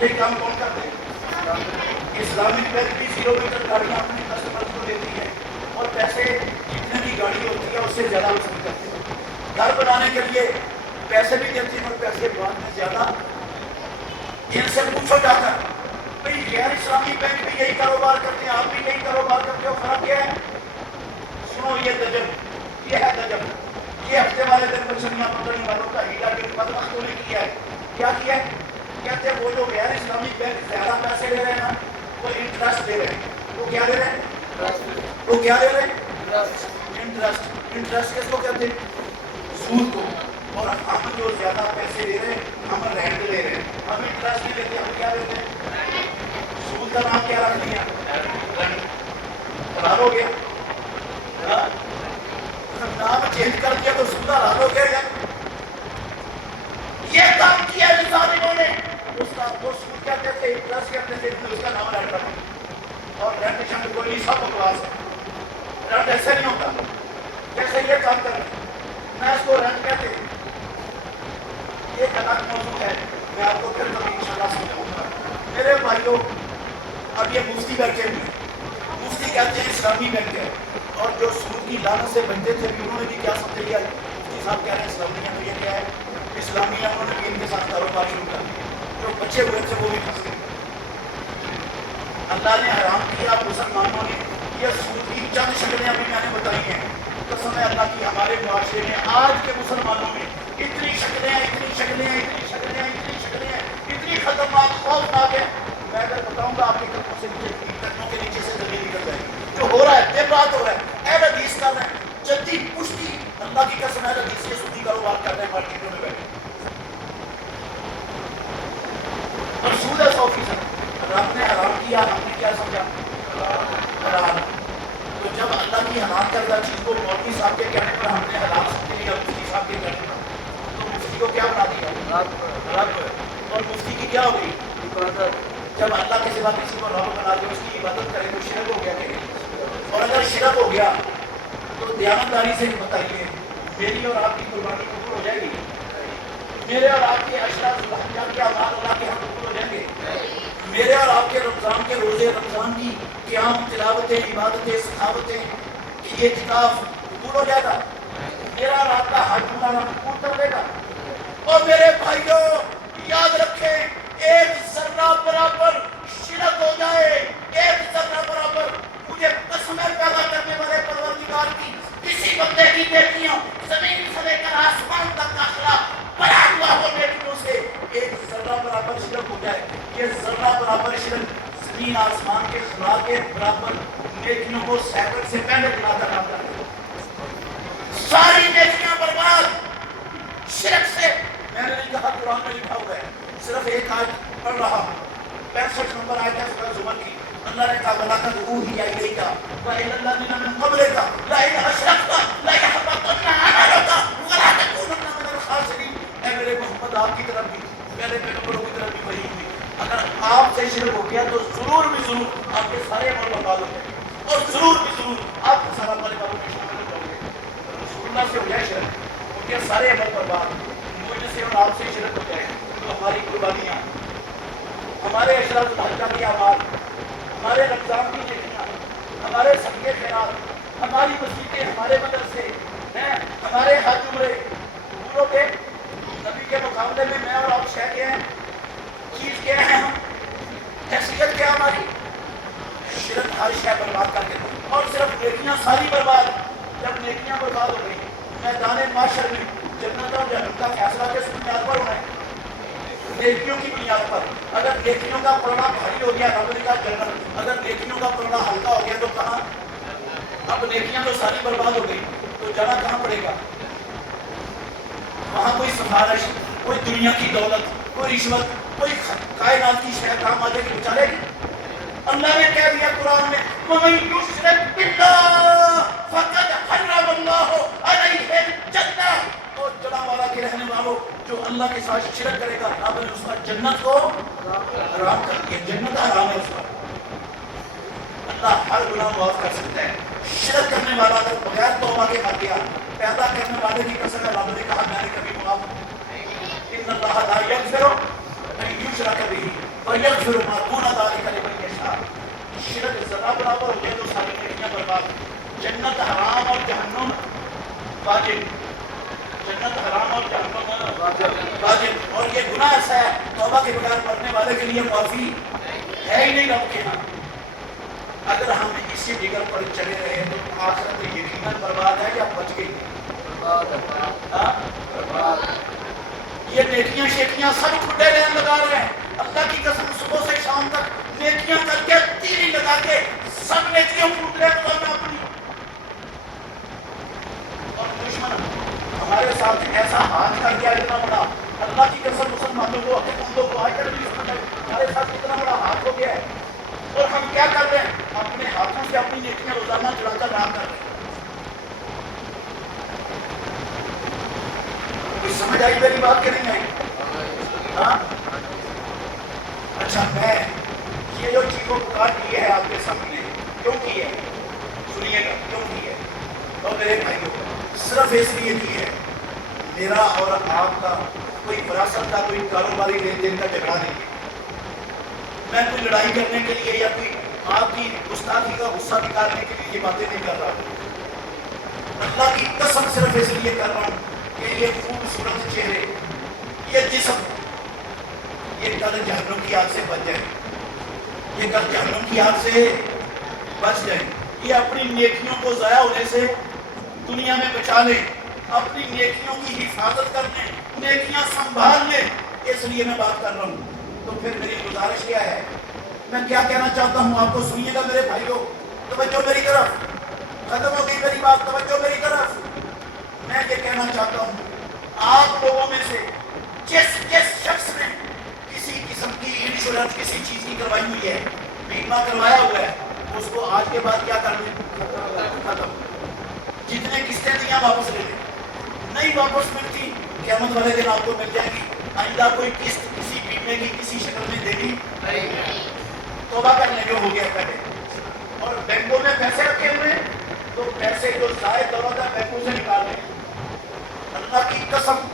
یہی کام کون کرتے ہیں؟ اسلامک بینک بھی 0 میٹر گاڑیاں اپنے کسٹمر کو دیتی ہے اور پیسے جتنے کی گاڑی ہوتی ہے اس سے زیادہ وصول کرتے ہیں. گھر بنانے کے لیے پیسے بھی دیتے ہیں اور پیسے بعد میں زیادہ. ان سے پوچھو جا کر بھئی غیر اسلامی بینک بھی یہی کاروبار کرتے ہیں, آپ بھی یہی کاروبار کرتے ہو, فرق کیا ہے؟ سنو یہ دجل, یہ ہے دجل. یہ ہفتے والے دن مچھلیاں پکڑنے والوں کا ہیلا بھی بدبختوں نے کیا ہے. کیا کیا ہے؟ کہتے ہیں وہ جو غیر اسلامی بینک زیادہ پیسے لے رہے ہیں نا وہ انٹرسٹ دے رہے ہیں. وہ کیا دے رہے ہیں؟ وہ کیا دے رہے ہیں؟ انٹرسٹ. انٹرسٹ کس کو کہتے ہیں؟ سود کو. اور ہم جو زیادہ پیسے لے رہے ہیں ہم رینٹ لے رہے ہیں, ہم انٹرسٹ نہیں لیتے, ہم کیا لیتے ہیں؟ سود کا نام کیا رکھ دیا؟ رینٹ. حلال ہو گیا؟ نام چینج کر دیا تو سود حلال ہو گیا. یہ کام کیا ہے ظالموں نے. اس کا وہ سود کہتے تھے, انٹرسٹ کہتے تھے, اس کا نام رینٹ رکھا. اور رینٹ شامل کوئی نہیں, سب بکواس ہے. رینٹ ایسے نہیں ہوتا جیسے یہ کام کر رہے ہیں. میں اس کو رینٹ کہتے ہیں. یہ الگ موضوع ہے, میں آپ کو پھر کبھی انشاءاللہ سمجھاؤں گا. میرے بھائیوں, اب یہ مفتی بیٹھے ہوئے ہیں. مفتی کہتے ہیں اسلامی بینک ہے, اور جو سود کی لعنت سے بنتے تھے بھی انہوں نے بھی کیا سمجھ لیا. مفتی صاحب کہہ رہے ہیں اسلامیہ تو یہ کیا ہے, اسلامیہ انہوں نے بھی ان کے ساتھ کاروبار شروع کر دیا. جو بچے ہوئے تھے وہ بھی پھنس گئے. اللہ نے حرام کیا, مسلمانوں نے یہ سود کی چند شکلیں ابھی میں نے بتائی ہیں. قسم ہے اللہ کی, ہمارے معاشرے میں آج کے مسلمانوں میں اتنی شکلیں ہیں, اتنی شکلیں ہیں, اتنی شکلیں ہیں, اتنی شکلیں ہیں, اتنی خطرناک, خوفناک ہے. میں اگر بتاؤں گا آپ کے قدموں سے نیچے, قدموں کے نیچے سے زمین نکل جائے گی. جو ہو رہا ہے دن رات ہو رہا ہے. اہل حدیث کر رہے ہیں, جدی پشتی, اللہ کی قسم اہل حدیث سے سودی کاروبار کر رہے ہیں مارکیٹوں میں بیٹھے. اور سود ہے 100%. رب نے حرام کیا, ہم نے کیا سمجھا؟ حلال. تو جب اللہ کی حرام کردہ چیز کو مولوی صاحب کے کہنے پر ہم نے حلال سمجھ لیا, مفتی صاحب کے کہنے پر, تو مفتی کو کیا بنا دیا؟ رب. اور مفتی کی کیا ہو گئی؟ عبادت. جب اللہ کے سوا کسی کو رب بنا دے, اس کی عبادت کرے تو شرک ہو گیا کہ نہیں؟ اور اگر شرک ہو گیا تو دیانتداری سے بتائیے, میری اور آپ کی قربانی قبول ہو جائے گی؟ میرے اور آپ کے اشراف الحجہ کے اعمال اللہ کے ہاں قبول ہو جائیں گے؟ میرے اور آپ کے رمضان کے روزے, رمضان کی قیام, تلاوتیں, عبادتیں, سخاوتیں, یہ اعتکاف قبول ہو جائے گا؟ میرا اور آپ کا حج مبارک قبول کر دے گا؟ اور میرے بھائیوں یاد رکھیں, ایک ذرہ برابر شرک ہو جائے, ایک ذرہ برابر, مجھے قسمیں پیدا کرنے والے پروردگار کی, کسی بندے کی بیٹیاں زمین سے لے کر آسمان تک داخلہ بڑا ہوا ہو بیٹیوں سے, ایک ذرہ برابر شرک ہو جائے, یہ ذرہ برابر شرک زمین آسمان کے خلا کے برابر نیکیوں کو سیکنڈ سے پہلے بنا کر آتا ہے. ساری نیکیاں برباد شرک سے. میں نے نہیں کہا قرآن میں لکھا ہوا ہے, صرف ایک آیت پڑھ رہا ہوں, 65 نمبر آیت ہے سورہ زمر کی. اللہ نے کہا وَلَقَدْ أُوحِيَ إِلَيْكَ وَإِلَى الَّذِينَ مِن قَبْلِكَ لَئِنْ أَشْرَكْتَ لَيَحْبَطَنَّ عَمَلُكَ وَلَا تَكُونَنَّ مِنَ الْخَاسِرِينَ. اے میرے محمد, آپ کی طرف بھی, میرے پیغمبروں کی طرف بھی وحی ہوئی, اگر آپ سے شرک ہو گیا تو ضرور بھی ضرور آپ کے سارے عمل برباد ہو جائیں گے, اور ضرور بھی ضرور آپ کے سارا عمل میں شامل ہو جائیں گے. رسول اللہ سے ہو جائے شرک, ان کے سارے عمل برباد, مجھ سے اور آپ سے شرک ہو جائے تو ہماری قربانیاں, ہمارے اشراف الحجہ کے اعمال, ہمارے رمضان کی نیکیاں, ہمارے صدقے خیرات, ہماری مسجدیں, ہمارے مدرسے ہیں, ہمارے حج عمرے قبول ہو گئے. نبی کے مقابلے میں میں اور آپ شے کے ہیں, چیز کیا ہے, ہم حیثیت کیا ہماری؟ شرک ہر شے برباد کر کے, اور صرف نیکیاں ساری برباد. جب نیکیاں برباد ہو گئی, میدان معاشر میں جنت اور جہنم کا فیصلہ کس بنیاد پر ہونا ہے؟ نیکیوں کی بنیاد پر. اگر نیکیوں کا پلڑا بھاری ہو گیا رب نے کہا جنت, اگر نیکیوں کا پلڑا ہلکا ہو گیا تو کہاں؟ اب نیکیاں تو ساری برباد ہو گئی تو جانا کہاں پڑے گا؟ وہاں کوئی سفارش, کوئی دنیا کی دولت, کوئی رشوت, کوئی کائنات کی شے کام آ جائے گی, بچارے گی؟ اللہ نے کہہ دیا قرآن میں وَمَن يُشْرِكْ بِاللَّهِ فَقَدْ حَرَّمَ اللَّهُ عَلَيْهِ الْجَنَّةَ. اور جڑا والا کے رہنے والوں جو اللہ کے ساتھ شرک کرے گا, آپ نے اس کا جنت کو حرام کر دیا, جنت حرام ہے اس کا. اللہ ہر گناہ معاف کر سکتا ہے. شرک کرنے والا اگر بغیر توبہ کے مر گیا, پیدا کرنے والے کی قسم ہے, رب نے کہا میں نے کبھی معاف ان اللہ لا یغفر ان یشرک به ویغفر ما دون ذلک برابر ہو جائے تو ساری نیکیاں برباد ہیں. جنت حرام اور جہنم واجب. جنت حرام اور جہنم واجب. اور یہ گناہ ایسا ہے توبہ کے بغیر مرنے والے کے لیے معافی ہے ہی نہیں رب کے ہاں. اگر ہم اسی ڈگر پر چلے رہے تو آخرت یقیناً برباد ہے یا بچ گئی؟ یہ نیکیاں شیکیاں سب کھٹے رہن لگا رہے ہیں. اللہ کی قسم صبح سے شام تک نیکیاں کر کے تیری لگا کے سب نیکیاں پھوٹ رہے ہیں اپنی. اور دشمن ہمارے ساتھ ایسا ہاتھ کر کے اتنا بڑا, اللہ کی قسم مسلمانوں کو اپنے بندوں کو آج کل بھی ہمارے ساتھ کتنا بڑا ہاتھ ہو گیا ہے. اور ہم کیا کر رہے ہیں؟ اپنے ہاتھوں سے اپنی نیکیاں روزانہ چڑھا کر رہا کر رہے ہیں. کوئی سمجھ آئی میری بات کہ نہیں آئی؟ ہاں اچھا, میں یہ جو چیزوں کو کاٹ کی ہے آپ کے سامنے کیوں کی ہے سنیے گا کیوں کی ہے. اور میرے بھائیوں صرف اس لیے کی ہے میرا اور آپ کا کوئی وراثت کا کوئی کاروباری لین دین کا جھگڑا نہیں ہے. میں کوئی لڑائی کرنے کے لیے یا کوئی آپ کی گستاخی کا غصہ نکالنے کے لیے یہ باتیں نہیں کر رہا. اللہ کی قسم صرف اس لیے کر رہا ہوں کہ یہ خوبصورت چہرے, یہ جسم, یہ کل جہنم کی آگ سے بچ جائے. یہ کل جہنم کی آگ سے بچ جائے. یہ اپنی نیکیوں کو ضائع ہونے سے دنیا میں بچا لیں, اپنی نیکیوں کی حفاظت کر لیں, نیکیاں سنبھال لیں. اس لیے میں بات کر رہا ہوں. تو پھر میری گزارش کیا ہے, میں کیا کہنا چاہتا ہوں آپ کو سنیے گا میرے بھائیوں. توجہ میری طرف, ختم ہو گئی میری بات, توجہ میری طرف. میں یہ کہنا چاہتا ہوں آپ لوگوں میں سے جس شخص نے کسی قسم کی انشورنس کسی چیز کی کروائی ہوئی ہے, بیمہ کروایا ہوا ہے, اس کو آج کے بعد کیا کر لیں, ختم. جتنے قسطیں دیا واپس لے لیں. نہیں واپس ملتی قیامت والے دن آپ کو مل جائے گی. آئندہ کوئی قسط کسی بیمے کی کسی شکل میں دے گی نہیں. توبہ کرنے جو ہو گیا پہلے. اور بینکوں میں پیسے رکھے ہوئے تو پیسے جو زائد دولت ہے بینکوں سے نکال لیں. اللہ کی قسم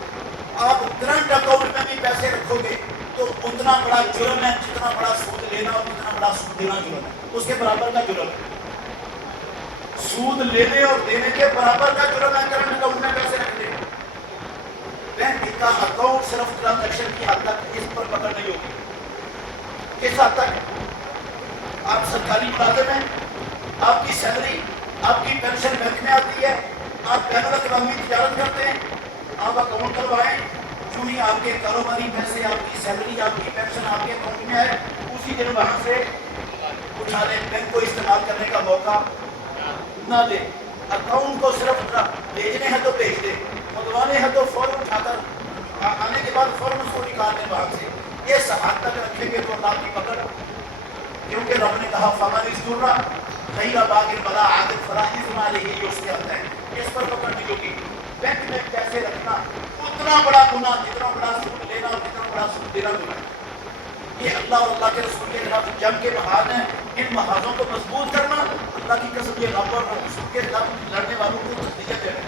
آپ کرنٹ اکاؤنٹ میں بھی پیسے رکھو گے تو اتنا بڑا جرم ہے جتنا بڑا سود لینا اور جتنا بڑا سود دینا جرم ہے, اس کے برابر کا جرم ہے. سود لینے اور دینے کے برابر کا جرم ہے کرنٹ اکاؤنٹ میں پیسے رکھ دیں. بینک کا اکاؤنٹ صرف ٹرانزیکشن کی حد تک, اس پر پکڑ نہیں ہوگی. کس حد تک؟ آپ سرکاری ملازم ہیں, آپ کی سیلری آپ کی پینشن بینک میں آتی ہے, آپ بین الاقوامی تجارت کرتے ہیں, آپ اکاؤنٹ کروائیں, جو ہی آپ کے کاروباری پیسے, آپ کی سیلری, آپ کی پینشن آپ کے اکاؤنٹ میں ہے, اسی دن وہاں سے اٹھا لیں. بینک کو استعمال کرنے کا موقع نہ دیں. اکاؤنٹ کو صرف بھیجنے ہیں تو بھیج دیں, منگوانے ہیں تو فوراً اٹھا کر آنے کے بعد فوراً اس کو نکال دیں وہاں سے. اس حد تک رکھیں گے تو اللہ کی پکڑ, کیونکہ رب نے کہا فمن اضطر غیر باغ ولا عاد فلا اثم علیہ, اس کے آتا ہے. اس پر پکڑ نہیں ہوگی. بینک میں پیسے رکھنا اتنا بڑا گناہ جتنا بڑا سود لینا اور جتنا بڑا سود دینا گناہ. یہ اللہ اور اللہ کے رسول کے خلاف جنگ کے محاذ ہیں. ان محاذوں کو مضبوط کرنا اللہ کی قسم یہ رب اور رسول کے خلاف لڑنے والوں کو تسلیت دینا,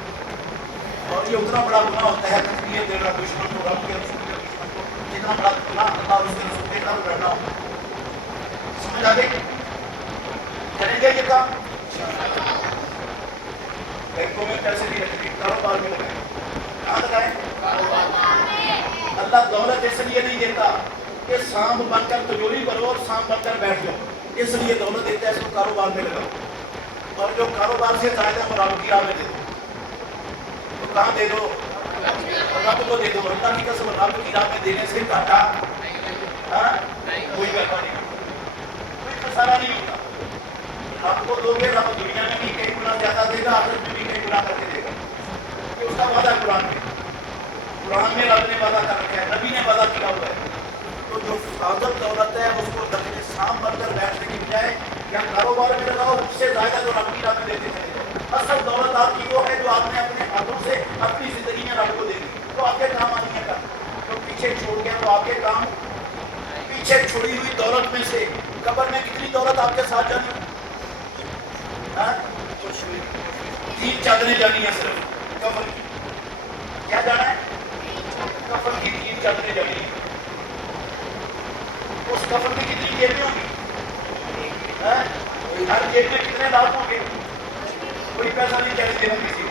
اور یہ اتنا بڑا گناہ ہوتا ہے تسلیت دینا دشمن کو, رب کے رسول کے دشمن کو. جتنا بڑا گناہ اللہ اور اس کے رسول کے خلاف لڑنا ہوتا ہے. سمجھ آ گئی؟ کریں گے یہ کام. بینکوں میں پیسے نہیں رکھیں, کاروبار میں لگائیں. کہاں لگائیں؟ اللہ دولت اس لیے نہیں دیتا کہ سانپ بن کر تجوری کرو اور سانپ بن کر بیٹھ جاؤ. اس لیے دولت دیتا ہے اس کو کاروبار میں لگاؤ, اور جو کاروبار سے زائد ہے وہ رب کی راہ میں دے دو. تو کہاں دے دو؟ رب کو دے دو. اللہ کی قسم رب کی راہ میں دینے سے گھاٹا کوئی گھاٹا نہیں, کوئی خسارہ نہیں ہوتا. رب کو دو گے, رب دنیا میں بھی کئی گنا زیادہ دے گا, آخرت میں بھی کئی گنا کر کے دے گا. یہ اس کا وعدہ ہے قرآن میں. قرآن میں رب نے وعدہ کر رکھا ہے, نبی نے وعدہ کیا ہوا ہے. تو جو فاضل دولت ہے اس کو رکھنے سام بن کر بیٹھنے کی بجائے یا کاروبار میں لگاؤ, اس سے زیادہ جو رب کی راہ میں دیتے چلے جائیں. اصل دولت آپ کی وہ ہے جو آپ نے اپنے ہاتھوں سے اپنی زندگی میں رب کو دے دی, تو آپ کے کام آنی ہے. تو پیچھے چھوڑ گیا تو آپ کے کام, پیچھے چھوڑی ہوئی دولت میں سے قبر میں کتنی دولت آپ کے ساتھ جانی؟ 3 چادریں جانی ہیں صرف کفن کی. کیا جانا ہے؟ کفن کی 3 چادریں جانی ہیں. اس کفن کی کتنی جیبیں ہوں گی؟ ہر جیب میں کتنے لاکھ ہوں گے؟ کوئی پیسہ نہیں چاہیے دینا کسی کو،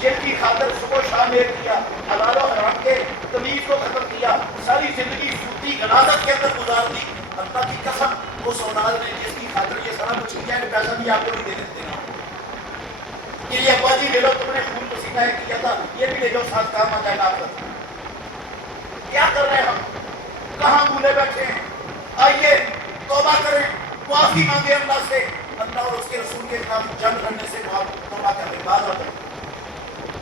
جن کی خاطر صبح شام ایک کیا، حلال و حرام کے تمیز کو ختم کیا، ساری زندگی سودی غلاظت کے اندر گزار دی. اللہ کی قسم اس اولاد نے جس کی خاطر یہ سارا کچھ کیا ہے، پیسہ بھی آپ کو نہیں دینے دینا کہ یہ ابا جی لے لو، تم نے خون پسینہ کیا تھا، یہ بھی لے جاؤ، ساتھ کام آ جائے گا. آپ کیا کر رہے ہیں ہم؟ کہاں بھولے بیٹھے ہیں؟ آئیے توبہ کریں، معافی مانگے اللہ سے. اللہ اور اس کے رسول کے خلاف جنگ لڑنے سے توبہ کرنے بعد آتے ہیں،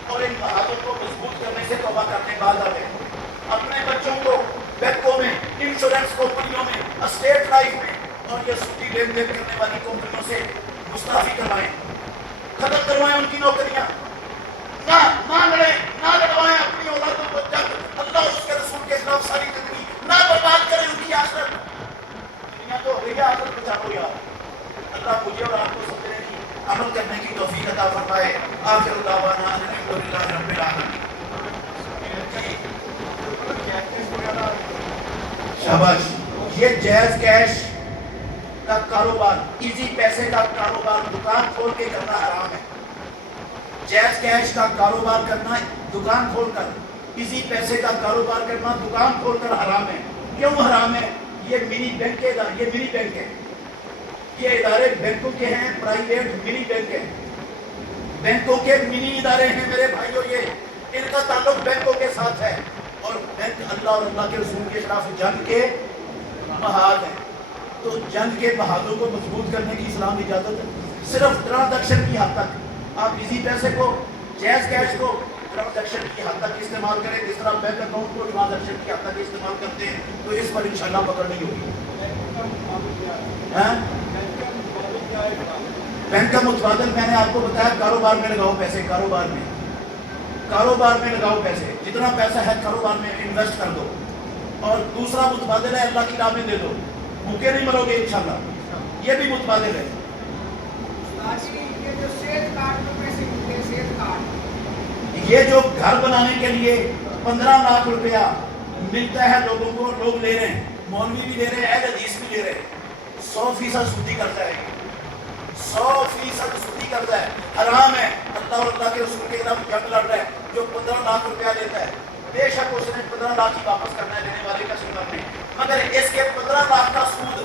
اور ان بہادوں کو مضبوط کرنے سے توبہ کرنے بعد آتے ہیں. اپنے بچوں کو بینکوں میں، انشورنس کمپنیوں میں، اسٹیٹ لائف میں اور یہ سودی لین دین کرنے والی کمپنیوں سے مستعفی کروائیں، ختم کروائیں ان کی نوکریاں. نہ لڑیں، نہ لڑوائیں اپنی اولادوں کو جنگ. اللہ اور اس کے رسول کے خلاف ساری زندگی نہ برباد کریں ان کی آخرت. دنیا تو ہو گئی، آخرت بچاؤ یار. اللہ مجھے اور آپ کو سمجھنے کی، عمل کرنے کی توفیق عطا فرمائے. آخر دعوانا ان الحمدللہ رب العالمین. شاباش. یہ جائز کیش کا کاروبار، ایزی پیسے کا کاروبار دکان کھول کے کرنا حرام ہے. جائز کیش کا کاروبار کرنا دکان کھول کر، ایزی پیسے کا کاروبار کرنا دکان کھول کر حرام ہے. کیوں حرام ہے؟ یہ منی بینک کے ادارے، یہ منی بینک ہے، یہ ادارے بینکوں کے ہیں، پرائیویٹ منی بینک ہے، بینکوں کے منی ادارے ہیں میرے بھائیوں. یہ ان کا تعلق بینکوں کے ساتھ ہے، اور بینک اللہ اور اللہ کے رسول کے خلاف جنگ کے محاذ ہیں. تو جنگ کے محاذوں کو مضبوط کرنے کی اسلام اجازت ہے. صرف ٹرانزیکشن کی حد تک آپ ایزی پیسے کو، جائز کیش کو ٹرانزیکشن کی حد تک استعمال کریں. جس طرح بینک اکاؤنٹ کو ٹرانزیکشن کی حد تک استعمال کرتے ہیں، تو اس پر انشاءاللہ پکڑ نہیں ہوگی. بینک کا متبادل میں نے آپ کو بتایا، کاروبار میں لگاؤ پیسے، کاروبار میں لگاؤ پیسے. جتنا پیسہ ہے کاروبار میں انویسٹ کر دو. اور دوسرا متبادل ہے اللہ کی راہ میں دے دو، بھوکے نہیں مرو گے انشاءاللہ. یہ بھی متبادل ہے. یہ جو گھر بنانے کے لیے 15 لاکھ روپیہ ملتا ہے لوگوں کو، لوگ لے رہے ہیں، مولوی بھی لے رہے ہیں، اہل حدیث بھی لے رہے ہیں. 100% سودی کرتا ہے، 100% سودی کرتا ہے، حرام ہے. اللہ اور اللہ کے رسول کے خلاف جنگ لڑ رہا ہے. جو 15 لاکھ روپیہ لیتا ہے، بے شک اس نے 15 لاکھ ہی واپس کرنا ہے دینے والے کا سود نہیں، مگر اس کے 15 لاکھ کا سود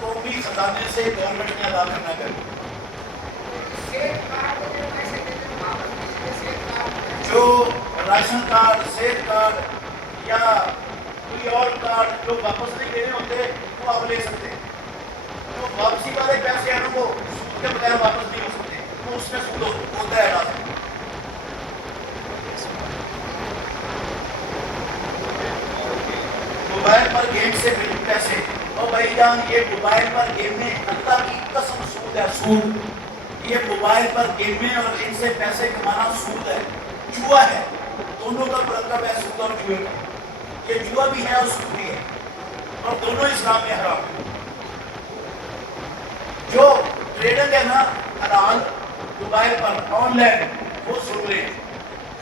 قومی خزانے سے گورنمنٹ نے ادا کرنا ہے. جو راشن کارڈ، صحت کارڈ یا کوئی اور کارڈ جو واپس نہیں لینے ہوتے، وہ آپ لے سکتے ہیں. جو واپسی والے پیسے ہیں وہ سود کے بغیر واپس نہیں ہو سکتے، تو اس میں سود ہوتا ہے لازم. موبائل پر گیم سے ملے پیسے، اور بھائی جان یہ موبائل پر گیم میں اللہ کی قسم سود ہے، سود. یہ موبائل پر گیمیں اور ان سے پیسے کمانا سود ہے، جوا ہے. دونوں کا مرکب ہے، سود اور جوئے کا. یہ جوا بھی ہے اور سود بھی ہے، اور دونوں اسلام میں حرام ہے. جو ٹریڈنگ ہے نا حلال موبائل پر آن لائن، وہ سن لیں.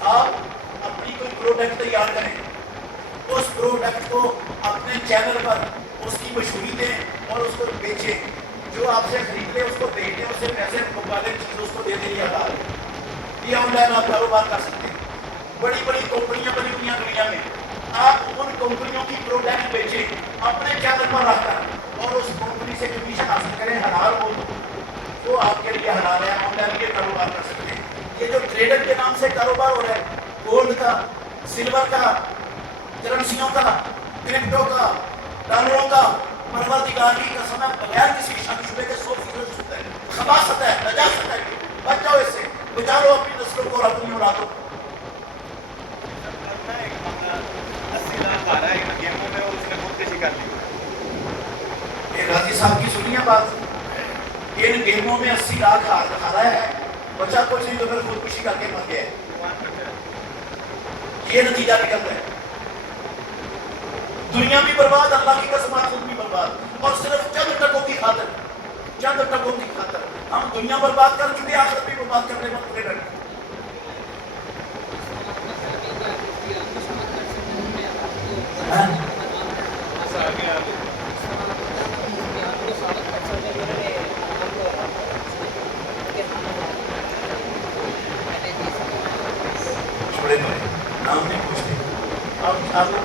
آپ اپنی کوئی پروڈکٹ تیار کریں، اس پروڈکٹ کو اپنے چینل پر اس کی مشہوری دیں اور اس کو بیچیں. جو آپ سے خرید لے اس کو بیچ دیں، اس سے پیسے مقابلے چیز اس کو دے دیں. یہ حلال ہے. یہ آن لائن آپ کاروبار کر سکتے ہیں. بڑی بڑی کمپنیاں بنی ہوئی ہیں دنیا میں، آپ ان کمپنیوں کی پروڈکٹ بیچیں اپنے چینل پر رکھ کر، اور اس کمپنی سے کمیشن حاصل کریں. حلال ہو تو آپ کے لیے حلال ہے. آن لائن یہ کاروبار کر سکتے ہیں. یہ جو ٹریڈر کے نام سے کاروبار ہو رہا ہے، گولڈ کا، سلور کا، کرنسیوں کا، کرپٹو کا، ڈالروں کا، پروردگار کی قسم ہے بغیر کسی شک شبے کے 100% سود ہے، خباثت ہے، نجاست ہے. بچ جاؤ اس سے، بچا لو اپنی نسلوں کو اور اپنی اولادوں کو. غازی صاحب کی سنیے بات، ان گیموں میں 80 لاکھ ہارا ہے، بچہ کچھ نہیں تو پھر خودکشی کر کے مر گیا ہے. یہ نتیجہ نکلتا ہے. دنیا بھی برباد، اللہ کی قسم خود بھی برباد. اور صرف چند ٹکوں کی خاطر ہم دنیا برباد کر چکے، آخرت بھی برباد کرنے میں پورے بیٹھے.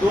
2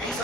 20